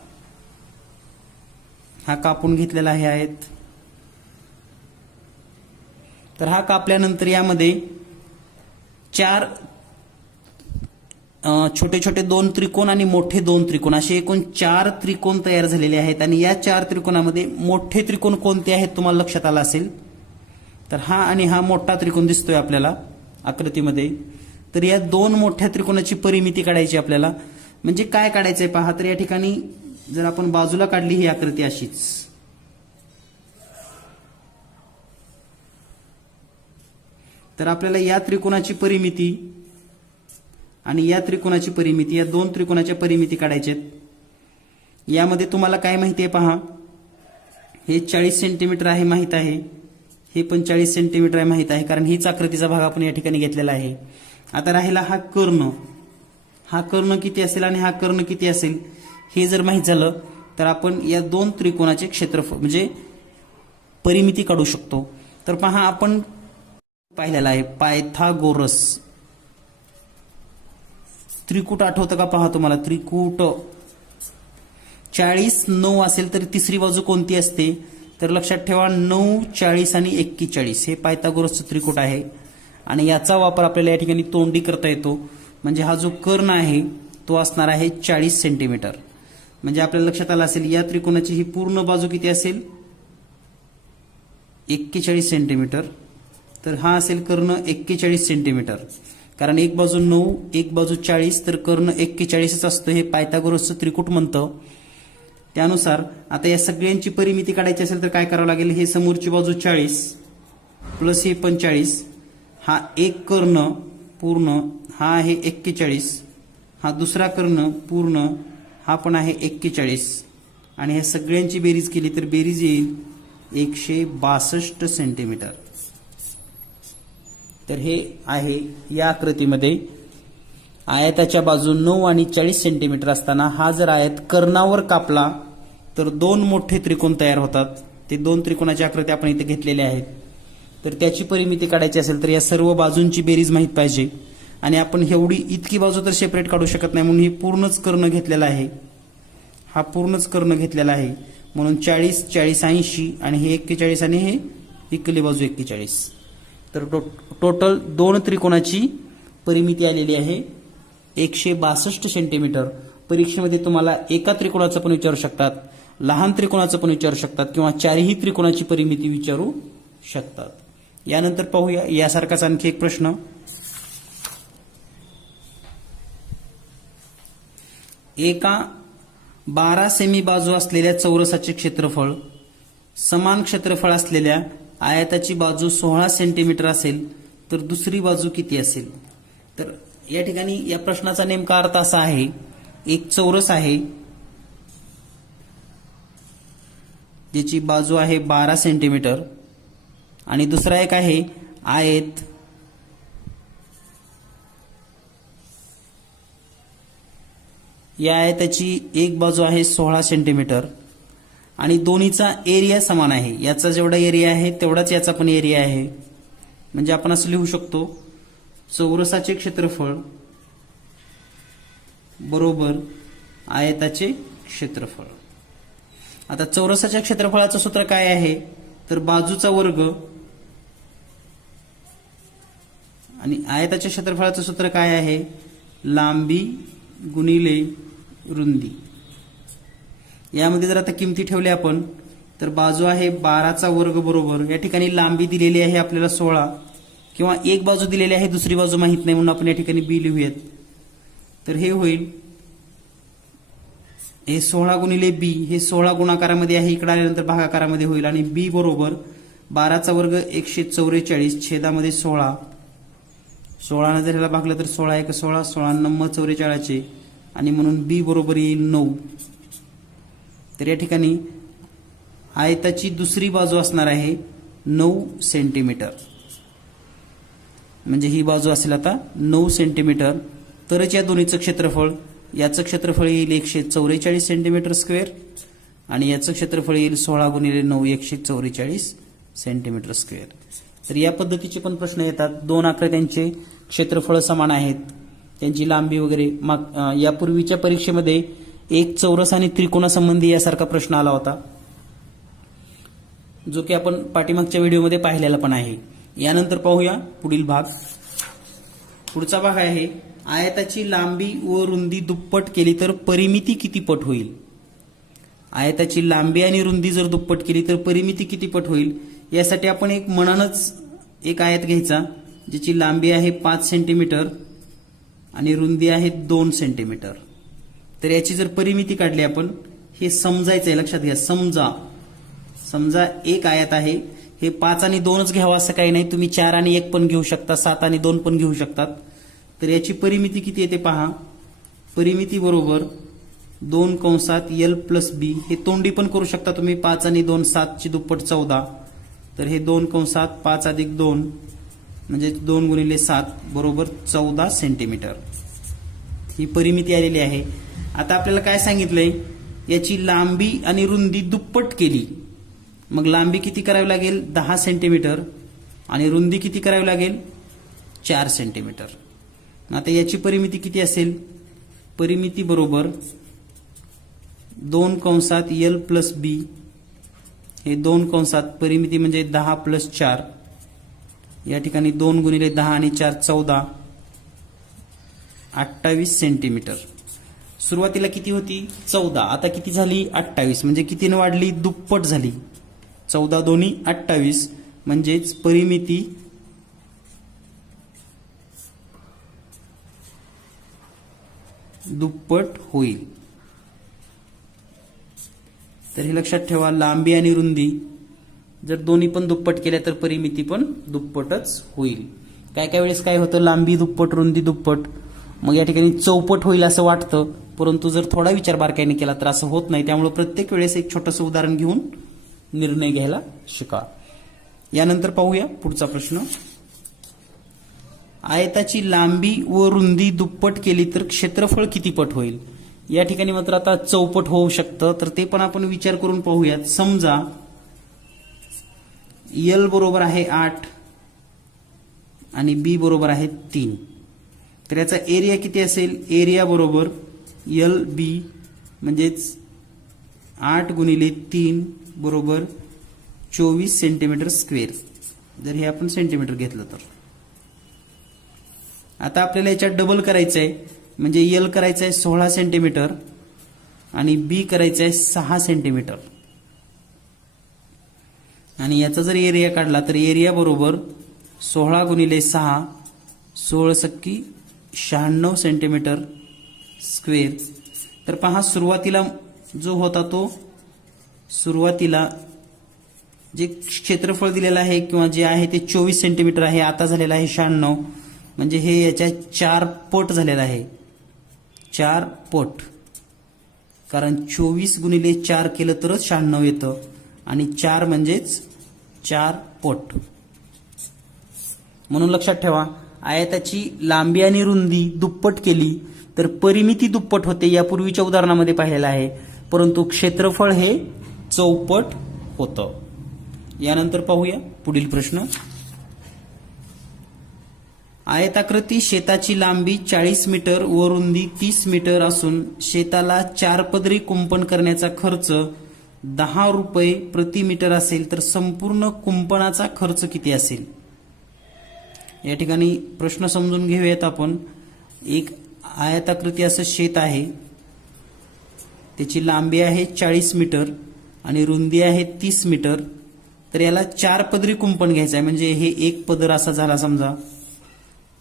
हा कापून घेतलेला आहे आयत. तर हा कापल्यानंतर यामध्ये 4 छोटे छोटे 2 त्रिकोण आणि मोठे 2 त्रिकोण असे एकूण 4 त्रिकोण तयार झालेले आहेत. आणि या 4 त्रिकोणामध्ये मोठे त्रिकोण कोणते आहेत तुम्हाला लक्षात आलं असेल. तर हा आणि हा मोठा त्रिकोण दिसतोय आपल्याला आकृतीमध्ये. तर या 2 मोठ्या त्रिकोणाची परिमिती काढायची आपल्याला. म्हणजे काय काढायचंय पहा. तर या ठिकाणी जर आपण बाजूला काढली ही आकृती अशीच, तर आपल्याला या त्रिकोणाची परिमिती आणि या त्रिकोणाची परिमिती, या 2 त्रिकोणाच्या परिमिती काढायच्या आहेत. यामध्ये तुम्हाला काय माहिती आहे पहा. हे 40 सेंटीमीटर आहे माहित आहे, हे पण 40 सेंटीमीटर आहे माहित आहे, कारण हीच आकृतीचा भाग आपण या ठिकाणी घेतलेला आहे. आता राहिला हा कर्ण. हा कर्ण किती असेल आणि हा कर्ण किती असेल हे जर माहित झालं तर आपण या 2 त्रिकोणाचे क्षेत्रफळ म्हणजे परिमिती काढू शकतो. तर पहा, आपण पाहिलेला आहे पायथागोरस त्रिकूट. आठवतं का पहा तुम्हाला त्रिकूट. 40 9 असेल तर तिसरी बाजू कोणती असते. तर लक्षात ठेवा 9 40 आणि 41 हे पायथागोरसचं त्रिकूट आहे. आणि याचा वापर आपल्याला या ठिकाणी तोंडी करता येतो. म्हणजे हा जो कर्ण आहे तो असणार आहे 40 सेंटीमीटर. म्हणजे आपल्याला लक्षात आलं असेल या त्रिकोणाची ही पूर्ण बाजू किती असेल 41 सेंटीमीटर. तर हा असेल कर्ण 41 सेंटीमीटर, कारण एक बाजू 9 एक बाजू 40, तर कर्ण 41च असतं. हे पायथागोरसचं त्रिकूट म्हणतं. त्यानुसार आता या सगळ्यांची परिमिती काढायची असेल तर काय करावं लागेल. हे समोरची बाजू 40 प्लस हे 45, हा एक कर्ण पूर्ण हा आहे 41, हा दुसरा कर्ण पूर्ण हा पण आहे 41, आणि ह्या सगळ्यांची बेरीज केली तर बेरीज येईल 162 सेंटीमीटर. तर हे आहे या आकृतीमध्ये आयताच्या बाजू 9 आणि 40 सेंटीमीटर असताना हा जर आयत कर्णावर कापला तर 2 मोठे त्रिकोण तयार होतात. ते 2 त्रिकोणाच्या आकृत्या आपण इथे घेतलेल्या आहेत. तर त्याची परिमिती काढायची असेल तर या सर्व बाजूंची बेरीज माहीत पाहिजे. आणि आपण इतकी बाजू तर सेपरेट काढू शकत नाही, म्हणून ही पूर्णच कर्ण घेतलेला आहे. हा पूर्णच कर्ण घेतलेला आहे, म्हणून 40, 40, 80 आणि हे 41 आणि हे इकली बाजू 41. तर टोटल 2 त्रिकोणाची परिमिती आलेली आहे 162 सेंटीमीटर. परीक्षेमध्ये तुम्हाला एका त्रिकोणाचं पण विचारू शकतात, लहान त्रिकोणाचं पण विचारू शकतात किंवा चारही त्रिकोणाची परिमिती विचारू शकतात. यानंतर पाहूया यासारखाच आणखी एक प्रश्न. एका 12 सेमी बाजू असलेल्या चौरसाचे क्षेत्रफळ समान क्षेत्रफळ असलेल्या आयताची बाजू 16 सेंटीमीटर असेल तर दुसरी बाजू किती असेल? तर या ठिकाणी या प्रश्नाचा नेमका अर्थ असा आहे, एक चौरस आहे ज्याची बाजू आहे 12 सेंटीमीटर आणि दुसरा एक आहे आयत या आयताची एक बाजू आहे 16 सेंटीमीटर आणि दोन्हीचा एरिया समान आहे. याचा जेवढा एरिया आहे तेवढाच याचा पण एरिया आहे. म्हणजे आपण असं लिहू शकतो, चौरसाचे क्षेत्रफळ बरोबर आयताचे क्षेत्रफळ. आता चौरसाच्या क्षेत्रफळाचं सूत्र काय आहे तर बाजूचा वर्ग आणि आयताच्या क्षेत्रफळाचं सूत्र काय आहे लांबी गुणिले रुंदी. यामध्ये जर आता किमती ठेवल्या आपण तर बाजू आहे 12चा वर्ग बरोबर या ठिकाणी लांबी दिलेली आहे आपल्याला 16 किंवा एक बाजू दिलेली आहे दुसरी बाजू माहित नाही म्हणून आपण या ठिकाणी बी लिहूयात. तर हे होईल हे 16 गुणिले बी, हे 16 गुणाकारामध्ये आहे, इकडे आल्यानंतर भागाकारामध्ये होईल आणि बी बरोबर 12चा वर्ग 144 छेदामध्ये 16. 16 जर ह्याला भागलं तर 16 1 16, 16 9 44 आणि म्हणून बी बरोबर येईल 9. तर या ठिकाणी आयताची दुसरी बाजू असणार आहे 9 सेंटीमीटर. म्हणजे ही बाजू असेल आता 9 सेंटीमीटर. तरच या दोन्हीचं क्षेत्रफळ, याचं क्षेत्रफळ येईल 144 सेंटीमीटर स्क्वेअर आणि याचं क्षेत्रफळ येईल 16 गुणिले 9 144 सेंटीमीटर स्क्वेअर. तर या पद्धतीचे पण प्रश्न येतात. 2 आकृत्यांचे क्षेत्रफळ समान आहेत, त्यांची लांबी वगैरे. यापूर्वीच्या परीक्षेमध्ये एक चौरस आणि त्रिकोणासंबंधी यासारखा प्रश्न आला होता, जो की आपण पाठीमागच्या व्हिडिओमध्ये पाहिलेला पण आहे. यानंतर पाहूया पुढील भाग. पुढचा भाग आहे आयताची लांबी व रुंदी दुप्पट केली तर परिमिती किती पट होईल? आयताची लांबी आणि रुंदी जर दुप्पट केली तर परिमिती किती पट होईल? यासाठी आपण एक मनानच एक आयत घ्यायचा ज्याची लांबी आहे 5 सेंटीमीटर आणि रुंदी आहे 2 सेंटीमीटर. तर याची जर परिमिती काढली आपण, हे समजायचं आहे, लक्षात घ्या. समजा एक आयत आहे, हे 5 आणि 2च घ्यावं असं काही नाही, तुम्ही 4 आणि 1 पण घेऊ शकता, 7 आणि 2 पण घेऊ शकतात. तर याची परिमिती किती येते पहा. परिमिती बरोबर 2 कंसात L प्लस बी. हे तोंडी पण करू शकता तुम्ही, 5 आणि 2 7 ची दुप्पट 14. तर हे 2 कंसात 5 अधिक 2 म्हणजे 2 गुणिले 7 बरोबर 14 सेंटीमीटर. ही परिमिती आलेली आहे. आता आपल्याला काय सांगितलंय, याची लांबी आणि रुंदी दुप्पट केली, मग लांबी किती करावी लागेल 10 सेंटीमीटर आणि रुंदी किती करावी लागेल 4 सेंटीमीटर. आता याची परिमिती किती असेल? परिमिती बरोबर 2 कंसात L प्लस बी. हे 2 कंसात परिमिती म्हणजे 10 प्लस 4. या ठिकाणी 2 गुणिले 10 आणि 4 14 28 सेंटीमीटर. सुरुवातीला किती होती 14, आता किती झाली 28. म्हणजे कितीने वाढली? दुप्पट झाली. 14 दोन्ही 28 म्हणजेच परिमिती दुप्पट होईल. तर हे लक्षात ठेवा, लांबी आणि रुंदी जर दोन्ही पण दुप्पट केल्या तर परिमिती पण दुप्पटच होईल. काय काय वेळेस काय होतं, लांबी दुप्पट रुंदी दुप्पट, मग या ठिकाणी चौपट होईल असं वाटतं, परंतु जर थोडा विचार बारकाईने केला तर असं होत नाही. त्यामुळे प्रत्येक वेळेस एक छोटंसं उदाहरण घेऊन निर्णय घ्यायला शिका. यानंतर पाहूया पुढचा प्रश्न. आयताची लांबी व रुंदी दुप्पट केली तर क्षेत्रफळ किती पट होईल? या ठिकाणी मात्र आता चौपट होऊ शकतं, तर ते पण आपण विचार करून पाहूयात. समजा यल बरोबर आहे 8 आणि बी बरोबर आहे 3. तर याचा एरिया किती असेल? एरिया बरोबर यल बी म्हणजेच 8 गुणिले 3 बरोबर 24 सेंटीमीटर स्क्वेअर, जर हे आपण सेंटीमीटर घेतलं तर. आता आपल्याला याच्यात डबल करायचं आहे, म्हणजे यल करायचं आहे 16 सेंटीमीटर आणि बी करायचं आहे 6 सेंटीमीटर. आणि याचा जर एरिया काढला तर एरिया बरोबर 16 गुणिले 6 16 सक्की 96 सेंटीमीटर स्क्वेअर. तर पहा सुरुवातीला जो होता तो सुरुवातीला जे क्षेत्रफळ दिलेलं आहे किंवा जे आहे ते 24 सेंटीमीटर आहे, आता झालेलं आहे 96, म्हणजे हे याच्या 4 पट झालेलं आहे. 4 पट, कारण 24 गुणिले 4 केलं तरच 96 येतं आणि 4 म्हणजेच 4 पट. म्हणून लक्षात ठेवा, आयताची लांबी आणि रुंदी दुप्पट केली तर परिमिती दुप्पट होते, यापूर्वीच्या उदाहरणामध्ये पाहिलेलं आहे, परंतु क्षेत्रफळ हे चौपट होतं. यानंतर पाहूया पुढील प्रश्न. आयताकृती शेताची लांबी 40 मीटर व रुंदी 30 मीटर असून शेताला 4 पदरी कुंपण करण्याचा खर्च 10 रुपये प्रति मीटर असेल तर संपूर्ण कुंपणाचा खर्च किती असेल? या ठिकाणी प्रश्न समजून घेऊयात आपण. एक आयताकृती असं शेत आहे, त्याची लांबी आहे 40 मीटर आणि रुंदी आहे 30 मीटर. तर याला 4 पदरी कुंपण घ्यायचं आहे, म्हणजे हे एक पदर असा झाला समजा,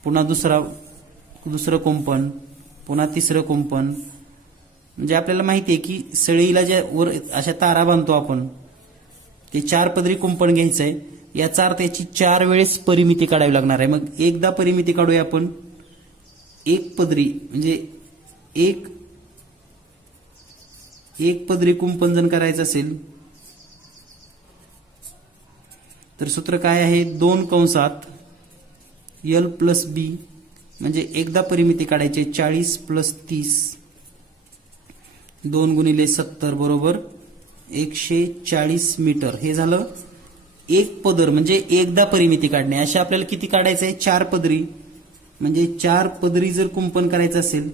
पुन्हा दुसरं कुंपण, पुन्हा तिसरं कुंपण. म्हणजे आपल्याला माहिती आहे की सळीला ज्या वर अशा तारा बांधतो आपण, ते 4 पदरी कुंपण घ्यायचं आहे. याचा अर्थ याची 4 वेळेस परिमिती काढावी लागणार आहे. मग एकदा परिमिती काढूया आपण. एक पदरी म्हणजे एक पदरी कुंपण जर करायचं असेल तर सूत्र काय आहे? 2 कंसात यल प्लस बी, म्हणजे एकदा परिमिती काढायची 40 प्लस 30, 2 गुणिले 70 बरोबर 140 मीटर. हे झालं एक पदर, म्हणजे एकदा परिमिती काढणे. अशा आपल्याला किती काढायचं आहे? 4 पदरी, म्हणजे 4 पदरी जर कुंपण करायचं असेल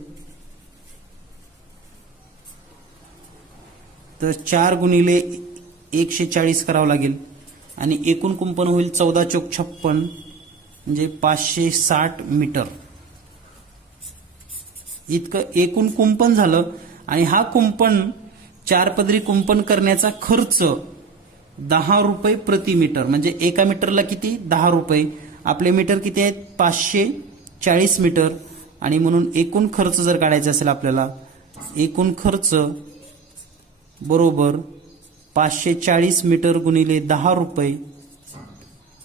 तर 4 गुणिले 140 करावं लागेल आणि एकूण कुंपण होईल 14 चौक 56, म्हणजे 560 मीटर इतकं एकूण कुंपण झालं. आणि हा कुंपण 4 पदरी कुंपण करण्याचा खर्च 10 रुपये प्रति मीटर, म्हणजे एका मीटरला किती? 10 रुपये. आपले मीटर किती आहेत? 540 मीटर. आणि म्हणून एकूण खर्च जर काढायचा असेल आपल्याला, एकूण खर्च बरोबर 540 मीटर गुणिले 10 रुपये,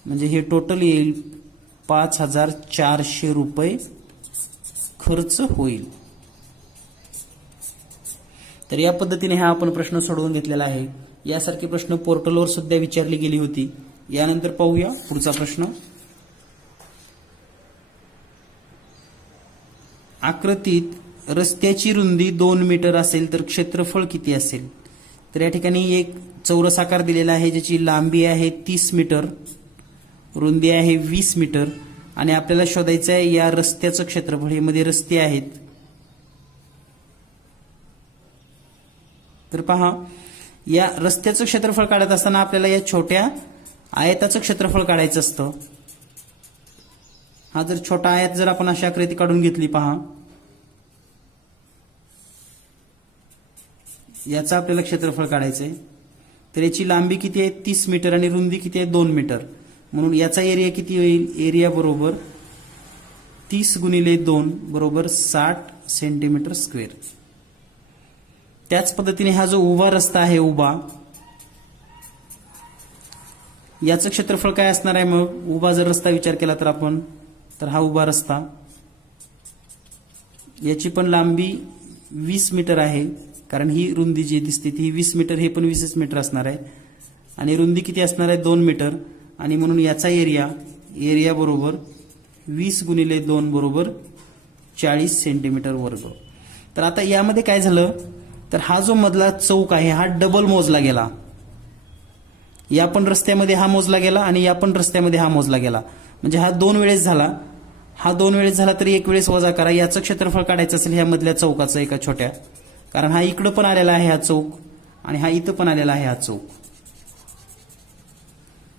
म्हणजे हे टोटल येईल 5400 रुपये खर्च होईल. तर या पद्धतीने हा आपण प्रश्न सोडवून घेतलेला आहे. यासारखे प्रश्न पोर्टलवर सुद्धा विचारली गेली होती. यानंतर पाहूया पुढचा प्रश्न. आकृतीत रस्त्याची रुंदी 2 मीटर असेल तर क्षेत्रफळ किती असेल? तर या ठिकाणी एक चौरस आकार दिलेला आहे, ज्याची लांबी आहे 30 मीटर, रुंदी आहे 20 मीटर आणि आपल्याला शोधायचं आहे या रस्त्याचं क्षेत्रफळ. हे मध्ये रस्ते आहेत. तर पहा, या रस्त्याचं क्षेत्रफळ काढत असताना आपल्याला या छोट्या आयताचं क्षेत्रफळ काढायचं असतं. हा जर छोटा आयत जर आपण अशी आकृती काढून घेतली, पहा याचं आपल्याला क्षेत्रफळ काढायचंय. तर याची लांबी किती आहे? 30 मीटर आणि रुंदी किती आहे? 2 मीटर. म्हणून याचा एरिया किती होईल? एरिया बरोबर 30 गुणिले 2 बरोबर 60 सेंटीमीटर स्क्वेअर. त्याच पद्धतीने हा जो उभा रस्ता आहे, उभा, याचं क्षेत्रफळ काय असणार आहे? मग उभा जर रस्ता विचार केला तर आपण, तर हा उभा रस्ता, याची पण लांबी 20 मीटर आहे, कारण ही रुंदी जी दिसते ती 20 मीटर, हे पण 20 मीटर असणार आहे. आणि रुंदी किती असणार आहे? 2 मीटर. आणि म्हणून याचा एरिया बरोबर 20 गुणिले 2 बरोबर 40 सेंटीमीटर वर्ग. तर आता यामध्ये काय झालं, तर हा जो मधला चौक आहे हा डबल मोजला गेला. या पण रस्त्यामध्ये हा मोजला गेला आणि या पण रस्त्यामध्ये हा मोजला गेला, म्हणजे हा 2 वेळेस झाला. हा 2 वेळेस झाला तरी 1 वेळेस वजा करा. याचं क्षेत्रफळ काढायचं असेल ह्या मधल्या चौकाचं एका छोट्या, कारण हा इकडं पण आलेला आहे हा चौक आणि हा इथं पण आलेला आहे हा चौक.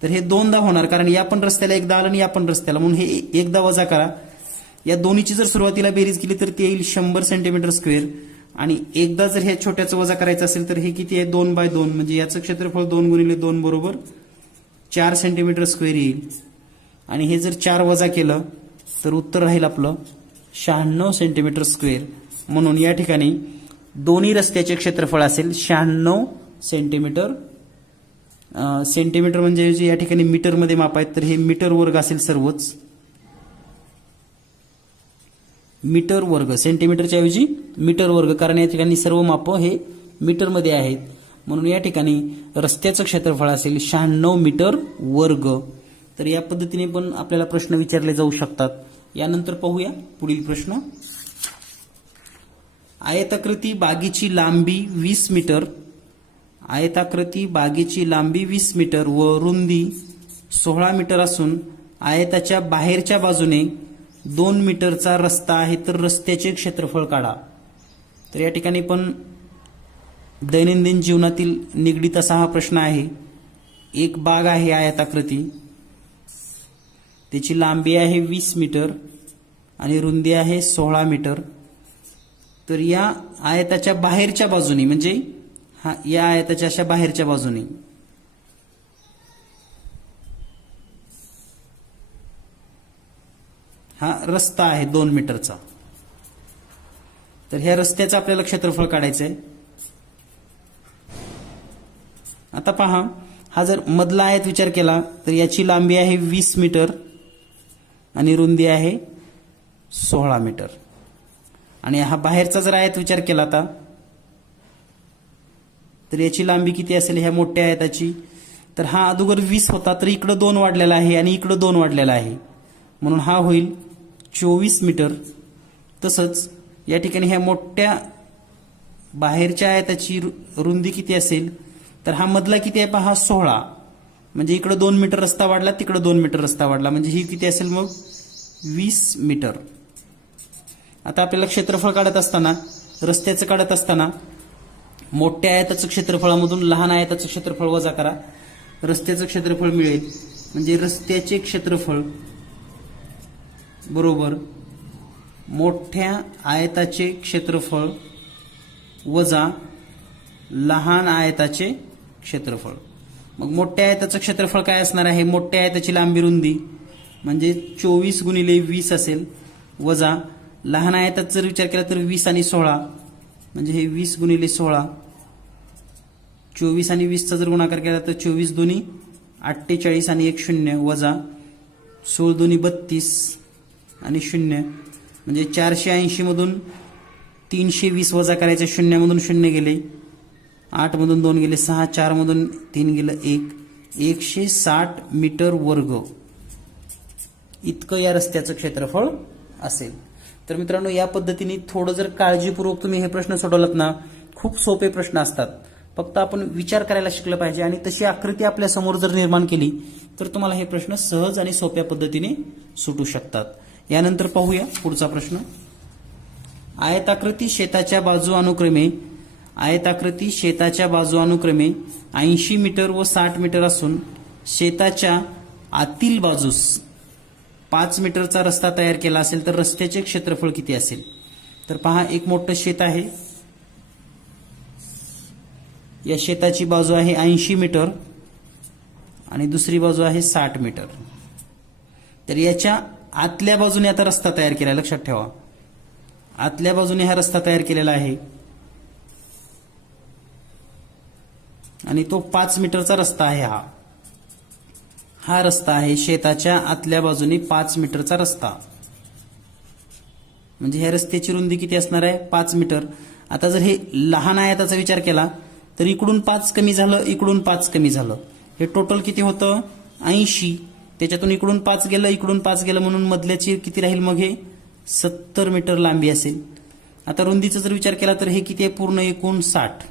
तर हे 2दा होणार, कारण या पण रस्त्याला एकदा आलं आणि या पण रस्त्याला, म्हणून हे एकदा वजा करा. या दोन्हीची जर सुरुवातीला बेरीज केली तर ते येईल 100 सेंटीमीटर स्क्वेअर. आणि एकदा जर ह्या छोट्याचं वजा करायचं असेल तर हे किती आहे 2/2, म्हणजे याचं क्षेत्रफळ 2 गुणिले 2 बरोबर 4 सेंटीमीटर स्क्वेअर येईल. आणि हे जर 4 वजा केलं तर उत्तर राहील आपलं 96 सेंटीमीटर स्क्वेअर. म्हणून या ठिकाणी दोन्ही रस्त्याचे क्षेत्रफळ असेल 96 सेंटीमीटर. सेंटीमीटर म्हणजे या ठिकाणी मीटरमध्ये माप आहेत, तर हे मीटर वर्ग असेल सर्वच. मीटर वर्ग, सेंटीमीटरच्या ऐवजी मीटर वर्ग, कारण या ठिकाणी सर्व माप हे मीटरमध्ये आहेत. म्हणून या ठिकाणी रस्त्याचं क्षेत्रफळ असेल 96 मीटर वर्ग. तर या पद्धतीने पण आपल्याला प्रश्न विचारले जाऊ शकतात. यानंतर पाहूया पुढील प्रश्न. आयताकृती बागेची लांबी 20 मीटर. आयताकृती बागेची लांबी 20 मीटर व रुंदी 16 मीटर असून आयताच्या बाहेरच्या बाजूने 2 मीटरचा रस्ता आहे, तर रस्त्याचे क्षेत्रफळ काढा. तर या ठिकाणी पण दैनंदिन जीवनातील निगडीत असा हा प्रश्न आहे. एक बाग आहे आयताकृती, त्याची लांबी आहे 20 मीटर आणि रुंदी आहे 16 मीटर. तर या आयताच्या बाहेरच्या बाजूने, म्हणजे या आयताच्या अशा बाहेरच्या बाजूने हा रस्ता आहे 2 मीटरचा. तर ह्या रस्त्याचं आपल्याला क्षेत्रफळ काढायचं आहे. आता पहा, हा जर मधला आयत विचार केला तर याची लांबी आहे 20 मीटर आणि रुंदी आहे 16 मीटर. आणि हा बाहेरचा जर आयत विचार केला आता, तर याची लांबी किती असेल ह्या मोठ्या आयताची. तर हा अगोदर 20 होता, तर इकडं 2 वाढलेला आहे आणि इकडं 2 वाढलेला आहे, म्हणून हा होईल 24 मीटर. तसंच या ठिकाणी ह्या मोठ्या बाहेरच्या आयताची रुंदी किती असेल, तर हा मधला किती आहे पहा 16, म्हणजे इकडं 2 मीटर रस्ता वाढला, तिकडं 2 मीटर रस्ता वाढला, म्हणजे ही किती असेल मग 20 मीटर. आता आपल्याला क्षेत्रफळ काढत असताना, रस्त्याचं काढत असताना मोठ्या आयताचं क्षेत्रफळामधून लहान आयताचं क्षेत्रफळ वजा करा. रस्त्याचं क्षेत्रफळ मिळेल, म्हणजे रस्त्याचे क्षेत्रफळ बरोबर मोठ्या आयताचे क्षेत्रफळ वजा लहान आयताचे क्षेत्रफळ. मग मोठ्या आयताचं क्षेत्रफळ काय असणार आहे, मोठ्या आयताची लांबी रुंदी म्हणजे 24 गुणिले 20 असेल, वजा लहान आयतात जर विचार केला तर 20 आणि 16, म्हणजे हे 20 गुणिले 16. 24 आणि 20चा जर गुणाकार केला तर 24 दोन्ही 48 आणि 1 0, वजा 16 दोन्ही 32 आणि 0, म्हणजे 480 मधून 320 वजा करायचे, 0 मधून 0 गेले, 8 मधून 2 गेले 6, 4 मधून 3 गेलं 1, 160 मीटर वर्ग इतकं या रस्त्याचं क्षेत्रफळ असेल. तर मित्रांनो, या पद्धतीने थोडं जर काळजीपूर्वक तुम्ही हे प्रश्न सोडवलात ना, खूप सोपे प्रश्न असतात. फक्त आपण विचार करायला शिकलं पाहिजे आणि तशी आकृती आपल्या समोर जर निर्माण केली तर तुम्हाला हे प्रश्न सहज आणि सोप्या पद्धतीने सुटू शकतात. यानंतर पाहूया पुढचा प्रश्न. आयताकृती शेताच्या बाजू अनुक्रमे 80 मीटर व 60 मीटर असून शेताच्या आतील बाजूस 5 मीटरचा रस्ता तयार केला असेल तर रस्त्याचे क्षेत्रफळ किती असेल. तर पहा, एक मोठं शेत आहे, या शेताची बाजू आहे 80 मीटर आणि दुसरी बाजू आहे 60 मीटर. तर याच्या आतल्या बाजूने आता रस्ता तयार केला, लक्षात ठेवा, आतल्या बाजूने हा रस्ता तयार केलेला आहे आणि तो 5 मीटरचा रस्ता आहे. हा रस्ता आहे शेताच्या आतल्या बाजूने 5 मीटरचा रस्ता, म्हणजे ह्या रस्त्याची रुंदी किती असणार आहे 5 मीटर. आता जर हे लहान आयताचा विचार केला तर इकडून 5 कमी झालं, इकडून 5 कमी झालं, हे टोटल किती होतं 80. त्याच्यातून इकडून 5 गेलं, इकडून 5 गेलं, म्हणून मधल्याची किती राहील मग हे 70 मीटर लांबी असेल. आता रुंदीचा जर विचार केला तर हे किती आहे पूर्ण एकूण 60.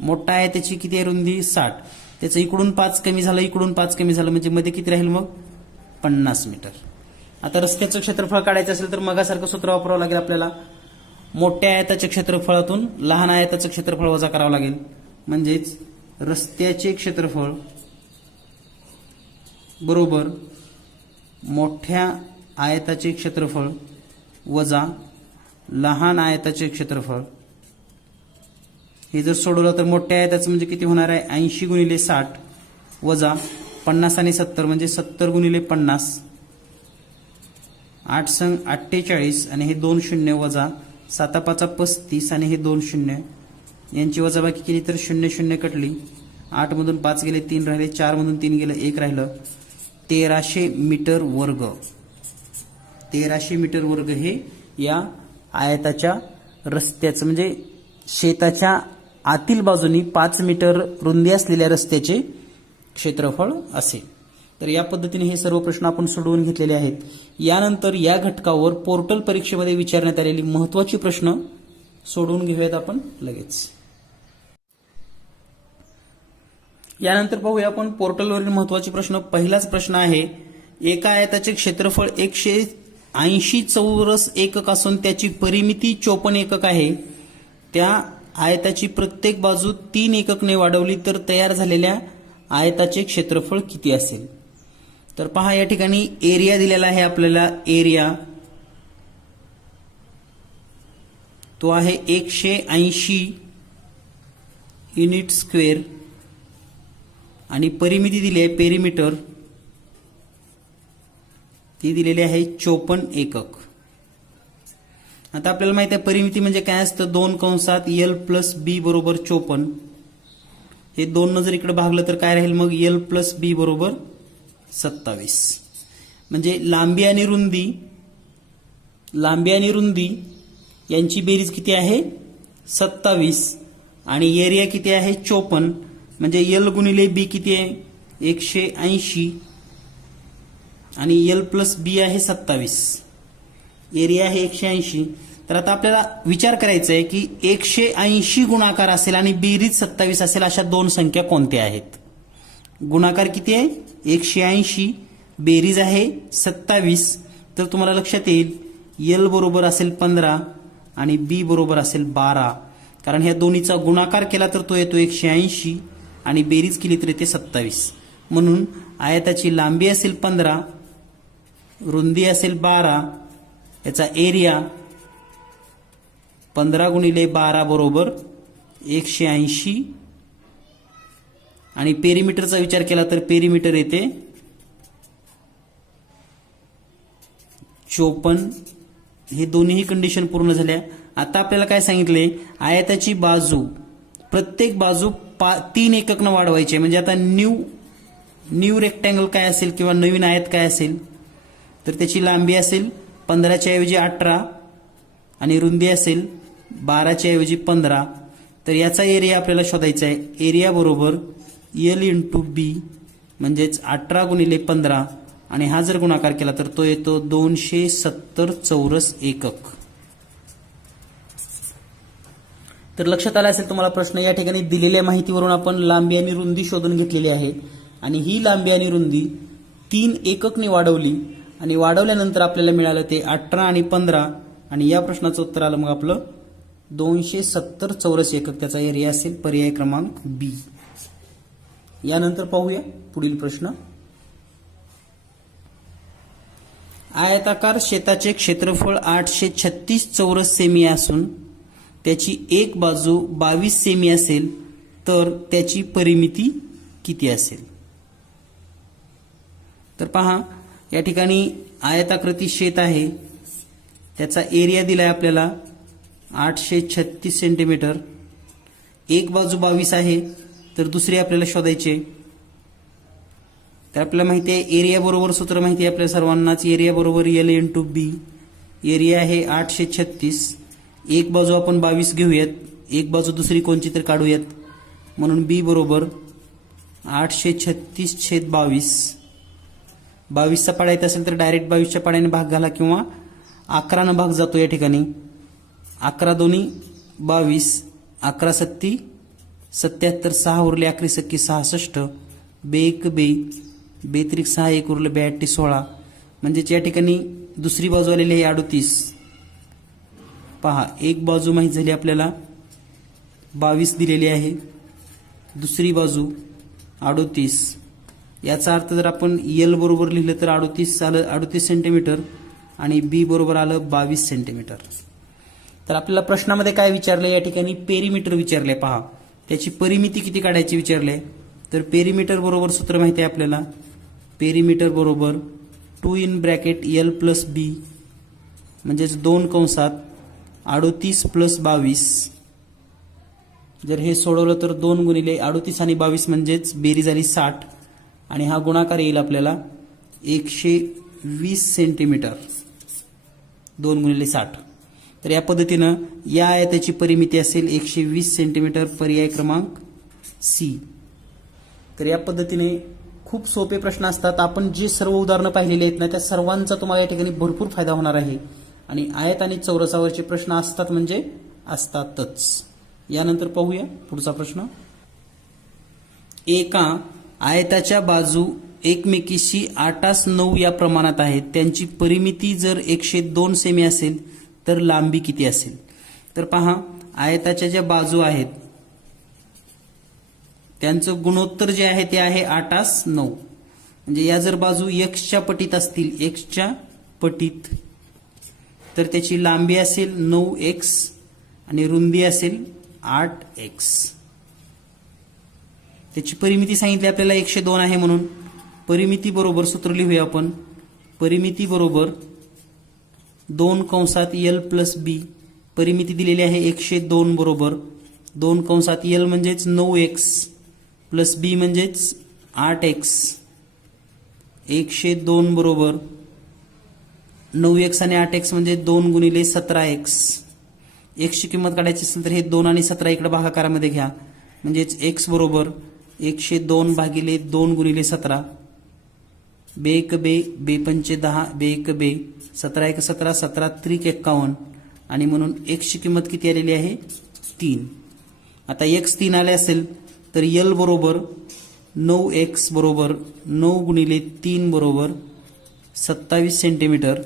मोठा आहे त्याची किती आहे रुंदी 60, त्याचं इकडून 5 कमी झालं, इकडून 5 कमी झालं, म्हणजे मध्ये किती राहील मग 50 मीटर. आता रस्त्याचं क्षेत्रफळ काढायचं असेल तर मगासारखं सूत्र वापरावं लागेल आपल्याला. मोठ्या आयताच्या क्षेत्रफळातून लहान आयताचं क्षेत्रफळ वजा करावं लागेल. म्हणजेच रस्त्याचे क्षेत्रफळ बरोबर मोठ्या आयताचे क्षेत्रफळ वजा लहान आयताचे क्षेत्रफळ. हे जर सोडवलं तर मोठ्या आयताचं म्हणजे किती होणार आहे 80 गुणिले 60 वजा 50 आणि 70 म्हणजे 70 गुणिले 50, 8 संग 48 आणि हे 2 शून्य वजा 7 5 35 आणि हे 2 शून्य यांची वजाबाकी केली तर 0 0 कटली. 8 मधून 5 गेले 3 राहिले, 4 मधून 3 गेले 1 राहिलं. 1300 मीटर वर्ग. 1300 मीटर वर्ग हे या आयताच्या रस्त्याचं म्हणजे शेताच्या आतील बाजूनी 5 मीटर रुंदी असलेल्या रस्त्याचे क्षेत्रफळ असेल. तर या पद्धतीने हे सर्व प्रश्न आपण सोडवून घेतलेले आहेत. यानंतर या घटकावर पोर्टल परीक्षेमध्ये विचारण्यात आलेली महत्त्वाची प्रश्न सोडवून घेऊयात आपण लगेच. यानंतर पाहूया आपण पोर्टलवरील महत्त्वाचे प्रश्न. पहिलाच प्रश्न आहे, एका आयताचे क्षेत्रफळ 180 चौरस एकक असून त्याची परिमिती 54 एकक आहे. त्या आयताची प्रत्येक बाजू 3 एककने वाढवली तर तयार झालेल्या आयताचे क्षेत्रफळ किती असेल. तर पहा या ठिकाणी एरिया दिलेला आहे आपल्याला. एरिया तो आहे 180 युनिट स्क्वेअर आणि परिमिती दिली आहे पेरिमीटर, ती दिलेली आहे 54 एकक. आता आपल्याला माहिती आहे परिमिती म्हणजे काय असतं, 2 कंसात L प्लस बी बरोबर 54. हे 2 न जर इकडे भागलं तर काय राहील मग L प्लस बी बरोबर 27. म्हणजे लांबी आणि रुंदी यांची बेरीज किती आहे 27 आणि एरिया किती आहे 54. म्हणजे L गुणिले बी किती आहे 180 आणि L प्लस बी आहे 27, एरिया आहे 180. तर आता आपल्याला विचार करायचा आहे की 180 गुणाकार असेल आणि बेरीज 27 असेल अशा दोन संख्या कोणत्या आहेत. गुणाकार किती आहे 180, बेरीज आहे 27. तर तुम्हाला लक्षात येईल L बरोबर असेल 15 आणि B बरोबर असेल 12. कारण ह्या दोन्हीचा गुणाकार केला तर तो येतो 180 आणि बेरीज केली तर येते 27. म्हणून आयताची लांबी असेल 15, रुंदी असेल 12, याचा एरिया 15 गुणिले 12 बरोबर 180 आणि पेरिमीटरचा विचार केला तर पेरिमीटर येते 54. हे दोन्ही कंडिशन पूर्ण झाल्या. आता आपल्याला काय सांगितले, आयताची बाजू प्रत्येक बाजू 3 एकक न वाढवायची. म्हणजे आता न्यू रेक्टँगल काय असेल किंवा नवीन आयत काय असेल तर त्याची लांबी असेल 15च्या ऐवजी 18 आणि रुंदी असेल 12च्या ऐवजी 15. तर याचा एरिया आपल्याला शोधायचा आहे. एरिया बरोबर L इंटू बी म्हणजेच 18 गुणिले 15 आणि हा जर गुणाकार केला तर तो येतो 270 चौरस एकक. तर लक्षात आलं असेल तुम्हाला प्रश्न. या ठिकाणी दिलेल्या माहितीवरून आपण लांबी आणि रुंदी शोधून घेतलेली आहे आणि ही लांबी आणि रुंदी 3 एककने वाढवली आणि वाढवल्यानंतर आपल्याला मिळालं ते 18 आणि 15 आणि या प्रश्नाचं उत्तर आलं मग आपलं 270 चौरस एकक. त्याचा एरिया असेल पर्याय क्रमांक बी. यानंतर पाहूया पुढील प्रश्न. आयताकार शेताचे क्षेत्रफळ 836 चौरस सेमी असून त्याची एक बाजू 22 सेमी असेल तर त्याची परिमिती किती असेल. तर पहा या ठिकाणी आयताकृती शेत आहे, त्याचा एरिया दिलाय आपल्याला 836 सेंटीमीटर. एक बाजू 22 आहे तर दुसरी आपल्याला शोधायचे. तर आपल्याला माहिती आहे एरिया बरोबर सूत्र माहिती आहे आपल्या सर्वांनाच. एरिया बरोबर L इंटू बी. एरिया आहे 836. एक बाजू आपण 22 घेऊयात, एक बाजू दुसरी कोणची तर काढूयात. म्हणून बी बरोबर 836/22. 22चा पाडा येत असेल तर डायरेक्ट 22च्या पाड्याने भाग घाला किंवा 11 भाग जातो. या ठिकाणी 11 दोन्ही 22, 11 सत्ती 77 6 उरले 11 सक्की 66 बे 1 बे बे त्रिक 6 1 उरले 82 16 म्हणजेच या ठिकाणी दुसरी बाजू आलेली आहे 38. पहा एक बाजू माहित झाली आपल्याला 22 दिलेली आहे, दुसरी बाजू 38. याचा अर्थ जर आपण एल बरोबर लिहिलं तर 38 आलं 38 सेंटीमीटर आणि बी बरोबर आलं 22 सेंटीमीटर. तर आपल्याला प्रश्नामध्ये काय विचारलंय, या ठिकाणी पेरीमीटर विचारले. पहा त्याची परिमिती किती काढायची विचारले. तर पेरीमीटर बरोबर सूत्र माहिती आहे आपल्याला, पेरीमीटर बरोबर 2 इन ब्रॅकेट एल प्लस बी म्हणजेच 2 कंसात 38 प्लस 22. जर हे सोडवलं तर 2 गुणिले 38 आणि 22 म्हणजेच बेरीज झाली 60 आणि हा गुणाकार येईल आपल्याला 120 सेंटीमीटर 2 गुणिले 60. तर या पद्धतीनं या आयताची परिमिती असेल 120 सेंटीमीटर, पर्याय क्रमांक सी. तर या पद्धतीने खूप सोपे प्रश्न असतात. आपण जे सर्व उदाहरणं पाहिलेली आहेत ना त्या सर्वांचा तुम्हाला या ठिकाणी भरपूर फायदा होणार आहे. आणि आयत आणि चौरसावरचे प्रश्न असतात म्हणजे असतातच. यानंतर पाहूया पुढचा प्रश्न. एका आयताच्या बाजू एकमेकीशी 8:9 या प्रमाणात आहेत. त्यांची परिमिती जर 102 सेमी असेल तर लांबी किती असेल. तर पहा आयताच्या ज्या बाजू आहेत त्यांचं गुणोत्तर जे आहे ते आहे 8:9. म्हणजे या जर बाजू एक्सच्या पटीत असतील, एक्सच्या पटीत, तर त्याची लांबी असेल 9x आणि रुंदी असेल 8x. त्याची परिमिती सांगितली आपल्याला 102 आहे म्हणून परिमिती बरोबर सूत्र लिहूया आपण. परिमिती बरोबर 2 कंसात एल प्लस बी. परिमिती दिलेली आहे 102 बरोबर 2 कंसात एल म्हणजेच 9x प्लस बी म्हणजेच 8x. 102 बरोबर 9x आणि 8x म्हणजे 2 गुणिले 17x. x ची किंमत काढायची असेल तर हे 2 आणि 17 इकडे भागाकारामध्ये घ्या म्हणजेच x बरोबर 102 भागिले 2 गुणिले 17. बे 1 बे बे 5 10 बे 1 बे 17 1 17 17 त्रिक 51 आणि म्हणून x ची किंमत किती आलेली आहे 3. आता x 3 आले असेल तर l बरोबर 9x बरोबर 9 गुणिले 3 बरोबर 27 सेंटीमीटर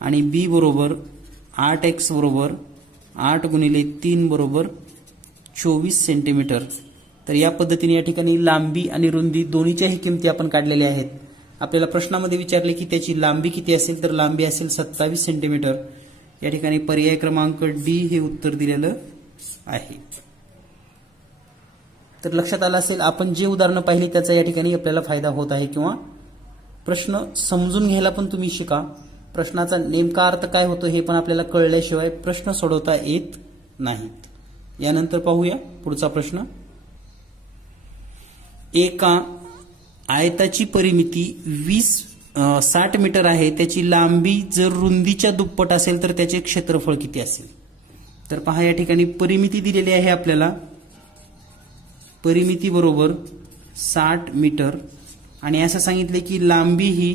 आणि b बरोबर 8x बरोबर 8 गुणिले 3 बरोबर 24 सेंटीमीटर. तर या पद्धतीने या ठिकाणी लांबी आणि रुंदी दोन्हीच्याही किमती आपण काढलेल्या आहेत. आपल्याला प्रश्नामध्ये विचारले की त्याची लांबी किती असेल तर लांबी असेल 27 सेंटीमीटर. या ठिकाणी पर्याय क्रमांक डी हे उत्तर दिलेलं आहे. तर लक्षात आलं असेल आपण जे उदाहरणं पाहिली त्याचा या ठिकाणी आपल्याला फायदा होत आहे किंवा प्रश्न समजून घ्यायला पण तुम्ही शिका. प्रश्नाचा नेमका अर्थ काय होतो हे पण आपल्याला कळल्याशिवाय प्रश्न सोडवता येत नाहीत. यानंतर पाहूया पुढचा प्रश्न. एका आयताची परिमिती 60 मीटर आहे. त्याची लांबी जर रुंदीच्या दुप्पट असेल तर त्याचे क्षेत्रफळ किती असेल. तर पहा या ठिकाणी परिमिती दिलेली आहे आपल्याला. परिमिती बरोबर 60 मीटर आणि असं सांगितले की लांबी ही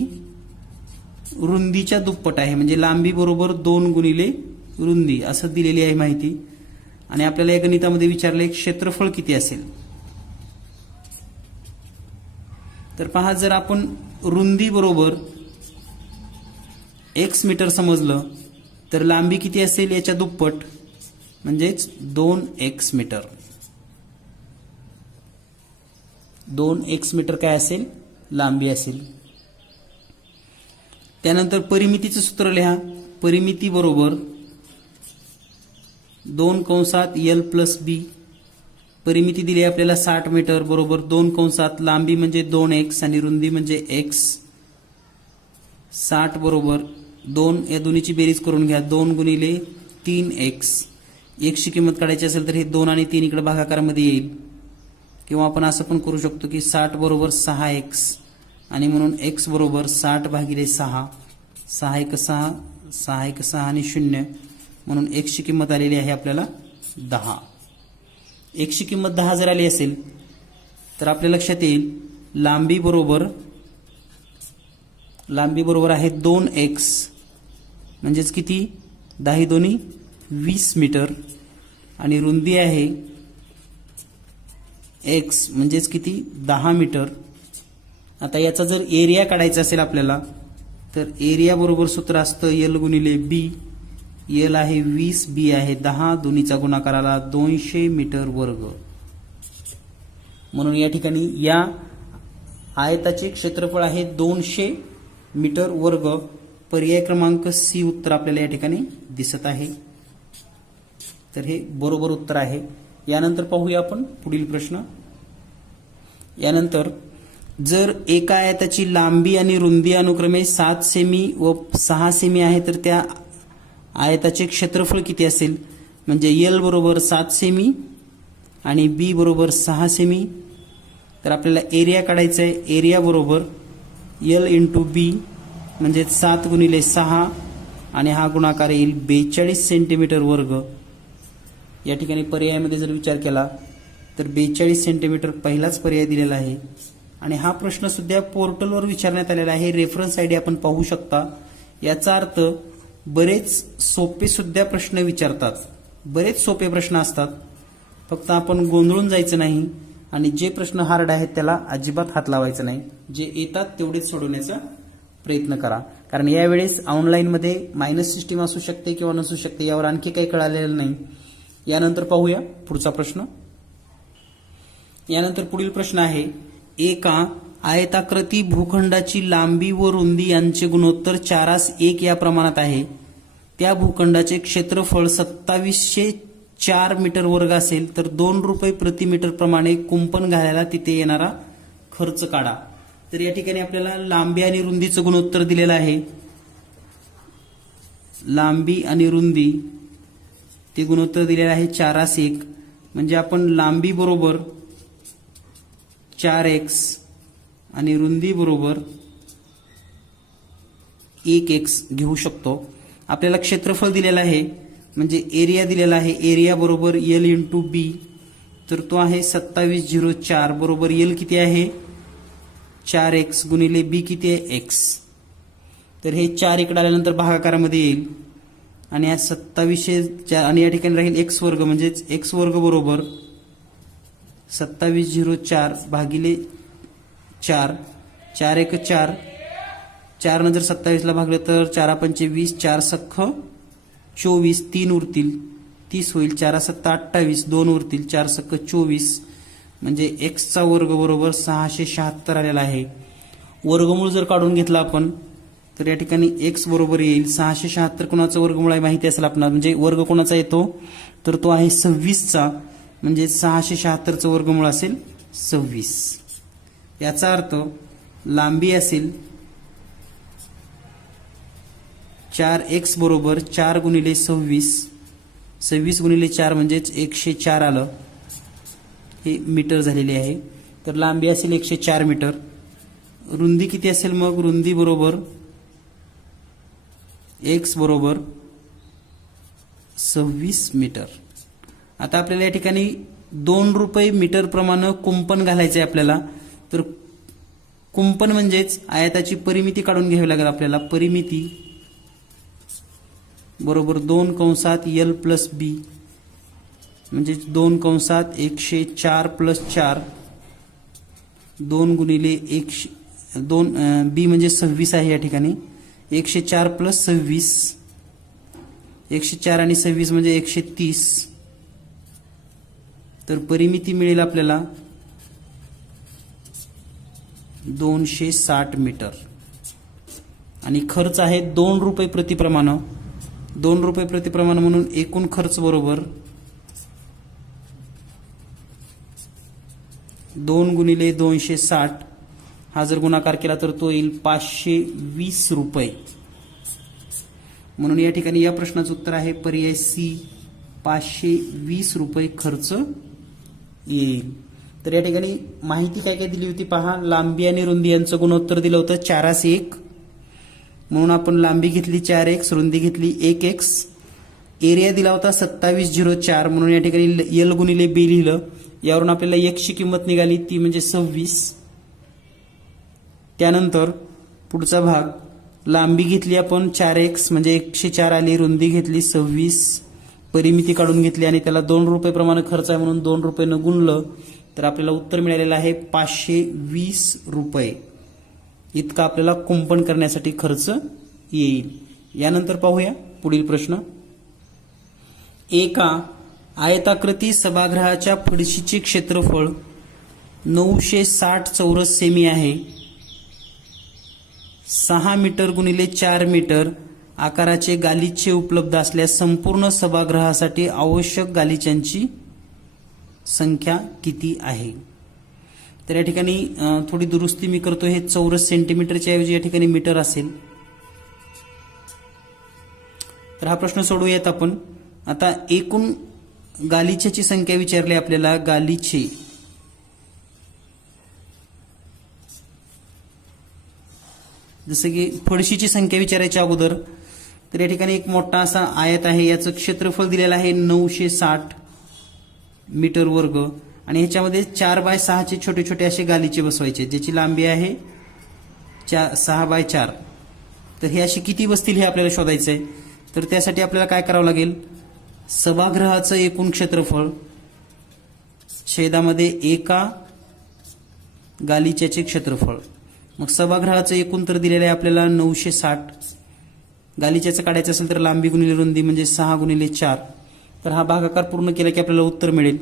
रुंदीच्या दुप्पट आहे म्हणजे लांबी बरोबर 2 गुणिले रुंदी असं दिलेली आहे माहिती. आणि आपल्याला या गणितामध्ये विचारले क्षेत्रफळ किती असेल. तर पहा जर आपण रुंदी बरोबर x मीटर समजलं तर लांबी किती असेल याच्या दुप्पट म्हणजेच 2x मीटर. 2x मीटर काय असेल लांबी असेल. त्यानंतर परिमितीचं सूत्र लिहा. परिमिती बरोबर 2 कंसात एल प्लस बी. परिमिती दिली आपल्याला 60 मीटर बरोबर 2 कंसात लांबी म्हणजे 2x आणि रुंदी म्हणजे x. 60 बरोबर 2 या दोन्हीची बेरीज करून घ्या 2 गुणिले 3x. x ची किंमत काढायची असेल तर हे 2 आणि 3 इकडे भागाकारामध्ये येईल किंवा आपण असं पण करू शकतो की 60 बरोबर 6x आणि म्हणून x बरोबर 60 भागिले 6. 6 1 6 6 1 6 आणि 0 म्हणून x ची किंमत आलेली आहे आपल्याला 10. x ची किंमत 10 जर आली असेल तर आपल्या लक्षात येईल लांबी बरोबर आहे 2x म्हणजेच किती 10 दोन्ही 20 मीटर आणि रुंदी आहे एक्स म्हणजेच किती 10 मीटर. आता याचा जर एरिया काढायचा असेल आपल्याला तर एरिया बरोबर सूत्र असतं एल गुणिले बी. एल आहे 20, बी आहे 10, दोन्हीचा गुणाकार आला 200 मीटर वर्ग. म्हणून या ठिकाणी या आयताचे क्षेत्रफळ आहे 200 मीटर वर्ग. पर्याय क्रमांक सी उत्तर आपल्याला या ठिकाणी दिसत आहे. तर हे बरोबर उत्तर आहे. यानंतर पाहूया आपण पुढील प्रश्न. यानंतर जर एका आयताची लांबी आणि रुंदी अनुक्रमे 7 सेमी व 6 सेमी आहे तर त्या आयताचे क्षेत्रफळ किती असेल. म्हणजे एल बरोबर 7 सेमी आणि बी बरोबर 6 सेमी. तर आपल्याला एरिया काढायचा आहे. एरिया बरोबर एल इंटू बी म्हणजे 7 गुणिले 6 आणि हा गुणाकार येईल 42 सेंटीमीटर वर्ग. या ठिकाणी पर्यायामध्ये जर विचार केला तर 42 सेंटीमीटर पहिलाच पर्याय दिलेला आहे. आणि हा प्रश्न सुद्धा पोर्टलवर विचारण्यात आलेला आहे. रेफरन्स आयडी आपण पाहू शकता. याचा अर्थ बरेच सोपे सुद्धा प्रश्न विचारतात. बरेच सोपे प्रश्न असतात. फक्त आपण गोंधळून जायचं नाही आणि जे प्रश्न हार्ड आहेत त्याला अजिबात हात लावायचा नाही. जे येतात तेवढेच सोडवण्याचा प्रयत्न करा. कारण यावेळेस ऑनलाईनमध्ये मायनस सिस्टीम असू शकते किंवा नसू शकते, यावर आणखी काही कळालेलं नाही. यानंतर पाहूया पुढचा प्रश्न. यानंतर पुढील प्रश्न आहे. एका आयताकृती भूखंडाची लांबी व रुंदी यांचे गुणोत्तर 4:1 या प्रमाणात आहे. त्या भूखंडाचे क्षेत्रफळ 2704 मीटर वर्ग असेल तर 2 रुपये प्रति मीटर प्रमाणे कुंपण घालायला तिथे येणारा खर्च काढा. तर या ठिकाणी आपल्याला लांबी आणि रुंदीचं गुणोत्तर दिलेलं आहे. लांबी आणि रुंदी ते गुणोत्तर दिलेलं आहे 4:1. म्हणजे आपण लांबी बरोबर 4x आणि रुंदी बरोबर 1x घेऊ शकतो. आपल्याला क्षेत्रफळ दिलेलं आहे म्हणजे एरिया दिलेला आहे. एरिया बरोबर एल इंटू बी. तर तो आहे 2704 बरोबर एल किती आहे 4x गुणिले बी किती आहे x. तर हे 4 इकडे आल्यानंतर भागाकारामध्ये येईल आणि हा 2704 आणि या ठिकाणी राहील x वर्ग म्हणजेच x वर्ग बरोबर 2704 भागिले 4. 4 1 4. 4 नंतर 27 ला भागलं तर 4 पंचे 20, 4 सख्ख 24, 3 उरतील 30 होईल. 4 7 28, 2 उरतील 4 सख्ख 24 म्हणजे x चा वर्ग बरोबर 676 आलेला आहे. वर्गमूळ जर काढून घेतला आपण तर या ठिकाणी x बरोबर येईल 676. कोणाचा वर्गमूळ आहे माहिती असेल आपल्याला. म्हणजे वर्ग कोणाचा येतो तर तो आहे 26 चा. म्हणजे 676 चं वर्गमूळ असेल 26. याचा अर्थ लांबी असेल 4x बरोबर 4 गुणिले 26. 26 गुणिले 4 म्हणजेच 104 आलं. हे मीटर झालेले आहे. तर लांबी असेल 104 मीटर. रुंदी किती असेल मग. रुंदी बरोबर x बरोबर 26 मीटर. आता आपल्याला या ठिकाणी 2 रुपये मीटर प्रमाणे कुंपण घालायचे आहे आपल्याला. तर कुंपण म्हणजेच आयताची परिमिती काढून घ्यावी लागेल आपल्याला. परिमिती बरोबर 2 कंसात एल प्लस बी म्हणजे 2 कंसात 104 प्लस 4 2 गुणिले 2 बी म्हणजे 26 आहे या ठिकाणी. 104 प्लस 26 104 आणि 26 म्हणजे 130. तर परिमिती मिळेल आपल्याला 260 मीटर. आणि खर्च आहे 2 रुपये प्रतिप्रमाण. 2 रुपये प्रतिप्रमाण म्हणून एकूण खर्च बरोबर 2 गुणिले 260. हा जर गुणाकार केला तर तो येईल 520 रुपये. म्हणून या ठिकाणी या प्रश्नाचं उत्तर आहे पर्याय सी 520 रुपये खर्च येईल. तर या ठिकाणी माहिती काय काय दिली होती पहा. लांबी आणि रुंदी यांचं गुणोत्तर दिलं होतं 4:1. म्हणून आपण लांबी घेतली 4x, रुंदी घेतली 1x. एरिया दिला होता 2704 म्हणून या ठिकाणी एल गुणिले बी लिहिलं. यावरून आपल्याला x ची किंमत निघाली ती म्हणजे 26. त्यानंतर पुढचा भाग लांबी घेतली आपण 4x म्हणजे 104 आली. रुंदी घेतली 26. परिमिती काढून घेतली आणि त्याला 2 रुपये प्रमाणे खर्च आहे म्हणून 2 रुपयानं गुणलं तर आपल्याला उत्तर मिळालेलं आहे 520 रुपये इतका आपल्याला कुंपण करण्यासाठी खर्च येईल. यानंतर पाहूया पुढील प्रश्न. एका आयताकृती सभागृहाच्या फडशीचे क्षेत्रफळ 960 चौरस सेमी आहे. 6 मीटर गुणिले 4 मीटर आकाराचे गालिचे उपलब्ध असल्यास संपूर्ण सभागृहासाठी आवश्यक गालिच्यांची संख्या किती आहे. तर या ठिकाणी थोडी दुरुस्ती मी करतो. हे चौरस सेंटीमीटरच्या ऐवजी या ठिकाणी मीटर असेल. तर हा प्रश्न सोडवूयात आपण. आता एकूण गालिच्याची संख्या विचारली आपल्याला. गालिचे जसं की फडशीची संख्या विचारायच्या अगोदर तर या ठिकाणी एक मोठा असा आयत आहे. याचं क्षेत्रफळ दिलेलं आहे 960 मीटर वर्ग आणि ह्याच्यामध्ये 4x6 छोटे छोटे असे गालिचे बसवायचे ज्याची लांबी आहे 6x4. तर हे अशी किती बसतील हे आपल्याला शोधायचं आहे. तर त्यासाठी आपल्याला काय करावं लागेल. सभागृहाचं एकूण क्षेत्रफळ छेदामध्ये एका गालिच्याचे क्षेत्रफळ. मग सभागृहाचं एकूण तर दिलेलं आहे आपल्याला 960. गालिच्याचं काढायचं असेल तर लांबी गुणिले रुंदी म्हणजे 6 गुणिले 4. तर हा भागाकार पूर्ण केला की आपल्याला उत्तर मिळेल.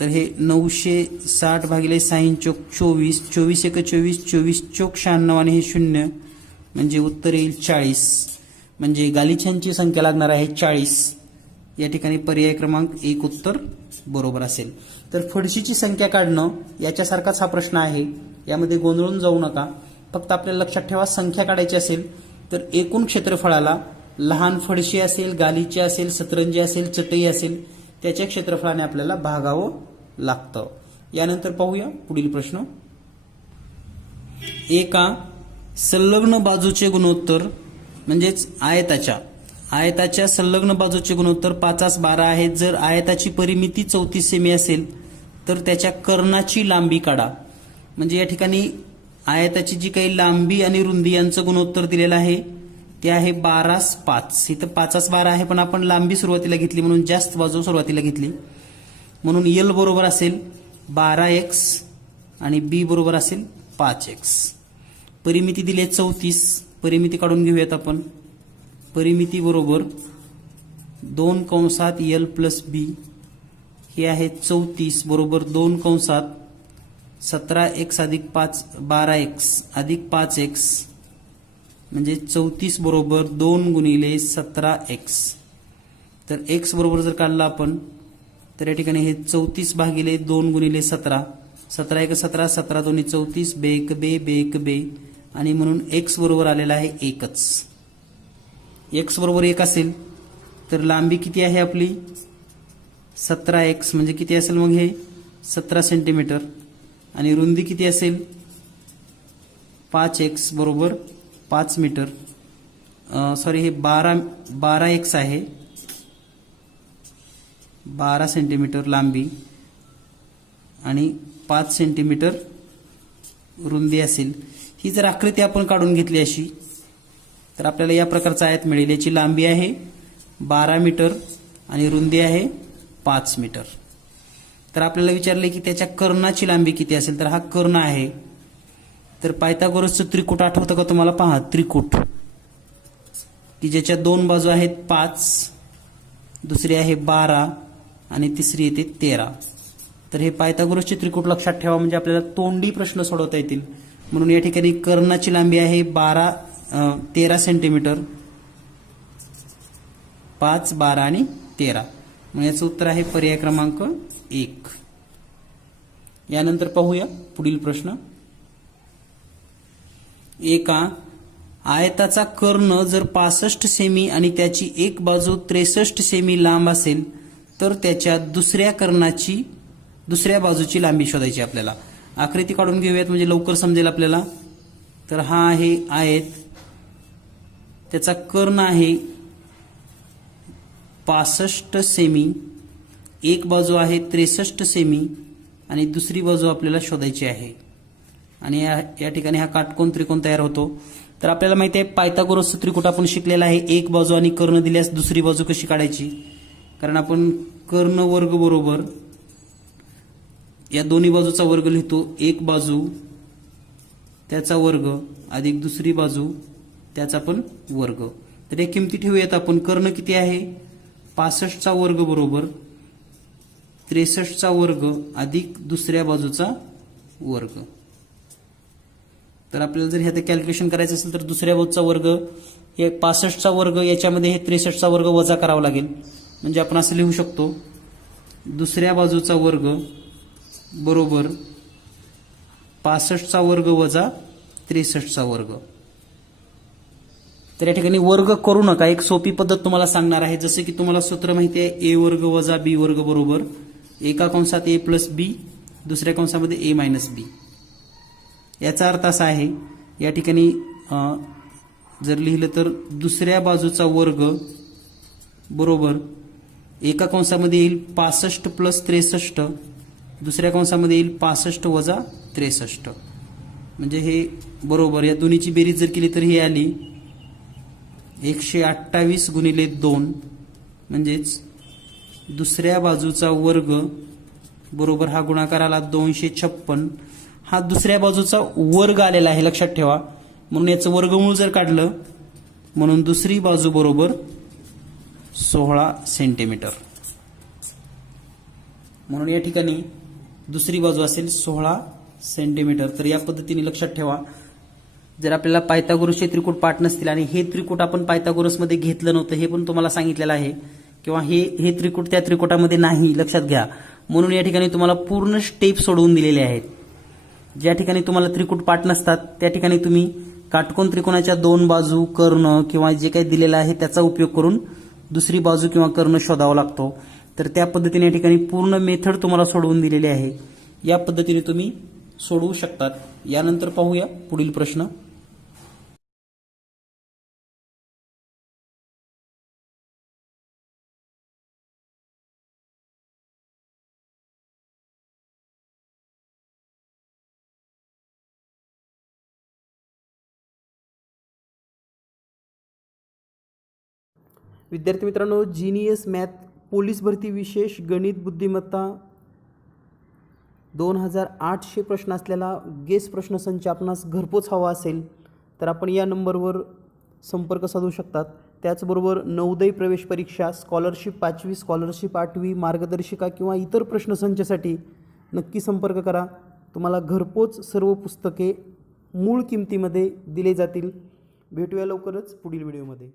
तर हे 960 भागिले 6 चोक 24, 24 एक 24, 24 चोक 96 आणि हे 0 म्हणजे उत्तर येईल 40. म्हणजे गालिच्यांची संख्या लागणार आहे 40. या ठिकाणी पर्याय क्रमांक 1 उत्तर बरोबर असेल. तर फडशीची संख्या काढणं याच्यासारखाच हा प्रश्न आहे. यामध्ये गोंधळून जाऊ नका. फक्त आपल्याला लक्षात ठेवा संख्या काढायची असेल तर एकूण क्षेत्रफळाला लहान फडशी असेल, गालिचे असेल, सतरंजी असेल, चटई असेल त्याच्या क्षेत्रफळाने आपल्याला भागावं लागतं. यानंतर पाहूया पुढील प्रश्न. एका संलग्न बाजूचे गुणोत्तर म्हणजेच आयताच्या संलग्न बाजूचे गुणोत्तर 5/12 आहेत. जर आयताची परिमिती 34 सेमी असेल तर त्याच्या कर्णाची लांबी काढा. म्हणजे या ठिकाणी आयताची जी काही लांबी आणि रुंदी यांचं गुणोत्तर दिलेलं आहे ते आहे 12/5. इथं 5/12 आहे पण आपण लांबी सुरुवातीला घेतली म्हणून जास्त बाजू सुरुवातीला घेतली म्हणून L बरोबर असेल 12x आणि B बरोबर असेल 5x. परिमिती दिली आहे 34. परिमिती काढून घेऊयात आपण. परिमिती बरोबर 2 कंसात L प्लस B हे आहे 34 बरोबर 2 कंसात 17x अधिक 5 12x अधिक 5x म्हणजे 34 बरोबर 2 गुणिले 17x. तर x बरोबर जर काढला आपण तर या ठिकाणी हे 34 भागिले 2 गुणिले 17. 17 एक 17, 17 दोन्ही 34, बे एक बे, बे एक बे आणि म्हणून x बरोबर आलेला आहे 1च. x बरोबर 1 असेल तर लांबी किती आहे आपली 17x म्हणजे किती असेल मग हे 17 सेंटीमीटर आणि रुंदी किती असेल 5x बरोबर 5 मीटर. सॉरी हे 12x आहे 12 सेंटीमीटर लांबी आणि 5 सेंटीमीटर रुंदी असेल. ही जर आकृती आपण काढून घेतली अशी तर आपल्याला या प्रकारचा आयत मिळेल. याची लांबी आहे 12 मीटर आणि रुंदी आहे 5 मीटर. तर आपल्याला विचारले की त्याच्या कर्णाची लांबी किती असेल. तर हा कर्ण आहे. तर पायथागोरसचं त्रिकूट आठवतं का तुम्हाला. पहा त्रिकूट की ज्याच्या 2 बाजू आहेत 5, दुसरी आहे 12 आणि तिसरी येते 13. तर हे पायथागोरसचे त्रिकूट लक्षात ठेवा म्हणजे आपल्याला तोंडी प्रश्न सोडवता येतील. म्हणून या ठिकाणी कर्णाची लांबी आहे 13 सेंटीमीटर. 5, 12 आणि 13 मग याचं उत्तर आहे पर्याय क्रमांक 1. यानंतर पाहूया पुढील प्रश्न. एका आयताचा कर्ण जर 65 सेमी आणि त्याची एक बाजू 63 सेमी लांब असेल तर त्याच्या दुसऱ्या कर्णाची दुसऱ्या बाजूची लांबी शोधायची आपल्याला. आकृती काढून घेऊयात म्हणजे लवकर समजेल आपल्याला. तर हा आहे आयत. त्याचा कर्ण आहे 65 सेमी, एक बाजू आहे 63 सेमी आणि दुसरी बाजू आपल्याला शोधायची आहे. आणि या ठिकाणी हा काटकोन त्रिकोण तयार होतो. तर आपल्याला माहिती आहे पायथागोरसचं त्रिकूट आपण शिकलेला आहे. एक बाजू आणि कर्ण दिल्यास दुसरी बाजू कशी काढायची. कारण आपण कर्ण वर्ग बरोबर या दोन्ही बाजूचा वर्ग लिहितो. एक बाजू त्याचा वर्ग अधिक दुसरी बाजू त्याचा पण वर्ग. तर या किमती ठेवूयात आपण. कर्ण किती आहे? 65चा वर्ग बरोबर 63चा वर्ग अधिक दुसऱ्या बाजूचा वर्ग. तर आपल्याला जर ह्यात कॅल्क्युलेशन करायचं असेल तर दुसऱ्या बाजूचा वर्ग हे 65चा वर्ग याच्यामध्ये हे 63चा वर्ग वजा करावा लागेल. म्हणजे आपण असं लिहू शकतो दुसऱ्या बाजूचा वर्ग बरोबर 65चा वर्ग वजा 63चा वर्ग. तर या ठिकाणी वर्ग करू नका. एक सोपी पद्धत तुम्हाला सांगणार आहे. जसे की तुम्हाला सूत्र माहिती आहे, ए वर्ग वजा बी वर्ग बरोबर एका कंसात ए प्लस बी दुसऱ्या कंसामध्ये ए मायनस बी. याचा अर्थ असा आहे या ठिकाणी जर लिहिलं तर दुसऱ्या बाजूचा वर्ग बरोबर एका कंसामध्ये येईल 65 प्लस 63 दुसऱ्या कंसामध्ये येईल 65 वजा 63. म्हणजे हे बरोबर या दोन्हीची बेरीज जर केली तर ही आली 128 गुणिले 2 म्हणजेच दुसऱ्या बाजूचा वर्ग बरोबर हा गुणाकार आला 256. हा दुसऱ्या बाजूचा वर्ग आलेला आहे लक्षात ठेवा. म्हणून याचं वर्गमूळ जर काढलं म्हणून दुसरी बाजू बरोबर 16 सेंटीमीटर. म्हणून या ठिकाणी दुसरी बाजू असेल 16 सेंटीमीटर. तर या पद्धतीने लक्षात ठेवा. जर आपल्याला पायथागोरसचे त्रिकूट पाठ नसतील आणि हे त्रिकूट आपण पायथागोरसमध्ये घेतलं नव्हतं हे पण तुम्हाला सांगितलेलं आहे किंवा हे त्रिकूट त्या त्रिकूटामध्ये नाही लक्षात घ्या. म्हणून या ठिकाणी तुम्हाला पूर्ण स्टेप सोडवून दिलेले आहेत. ज्या ठिकाणी तुम्हाला त्रिकूट पाठ नसतात त्या ठिकाणी तुम्ही काटकोन त्रिकोणाच्या दोन बाजू कर्ण किंवा जे काही दिलेलं आहे त्याचा उपयोग करून दुसरी बाजू किंवा कर्ण शोधावा लागतो. तर त्या पद्धतीने या ठिकाणी पूर्ण मेथड तुम्हाला सोडवून दिलेली आहे. या पद्धतीने तुम्ही सोडवू शकतात. यानंतर पाहूया पुढील प्रश्न. विद्यार्थी मित्रांनो, जीनियस मॅथ पोलीस भरती विशेष गणित बुद्धिमत्ता 2800 प्रश्न असलेला गेस प्रश्नसंच आपणास घरपोच हवा असेल तर आपण या नंबरवर संपर्क साधू शकतात. त्याचबरोबर नवोदय प्रवेश परीक्षा, स्कॉलरशिप 5वी, स्कॉलरशिप 8वी, मार्गदर्शिका किंवा इतर प्रश्नसंचासाठी नक्की संपर्क करा. तुम्हाला घरपोच सर्व पुस्तके मूळ किमतीमध्ये दिले जातील. भेटूया लवकरच पुढील व्हिडिओमध्ये.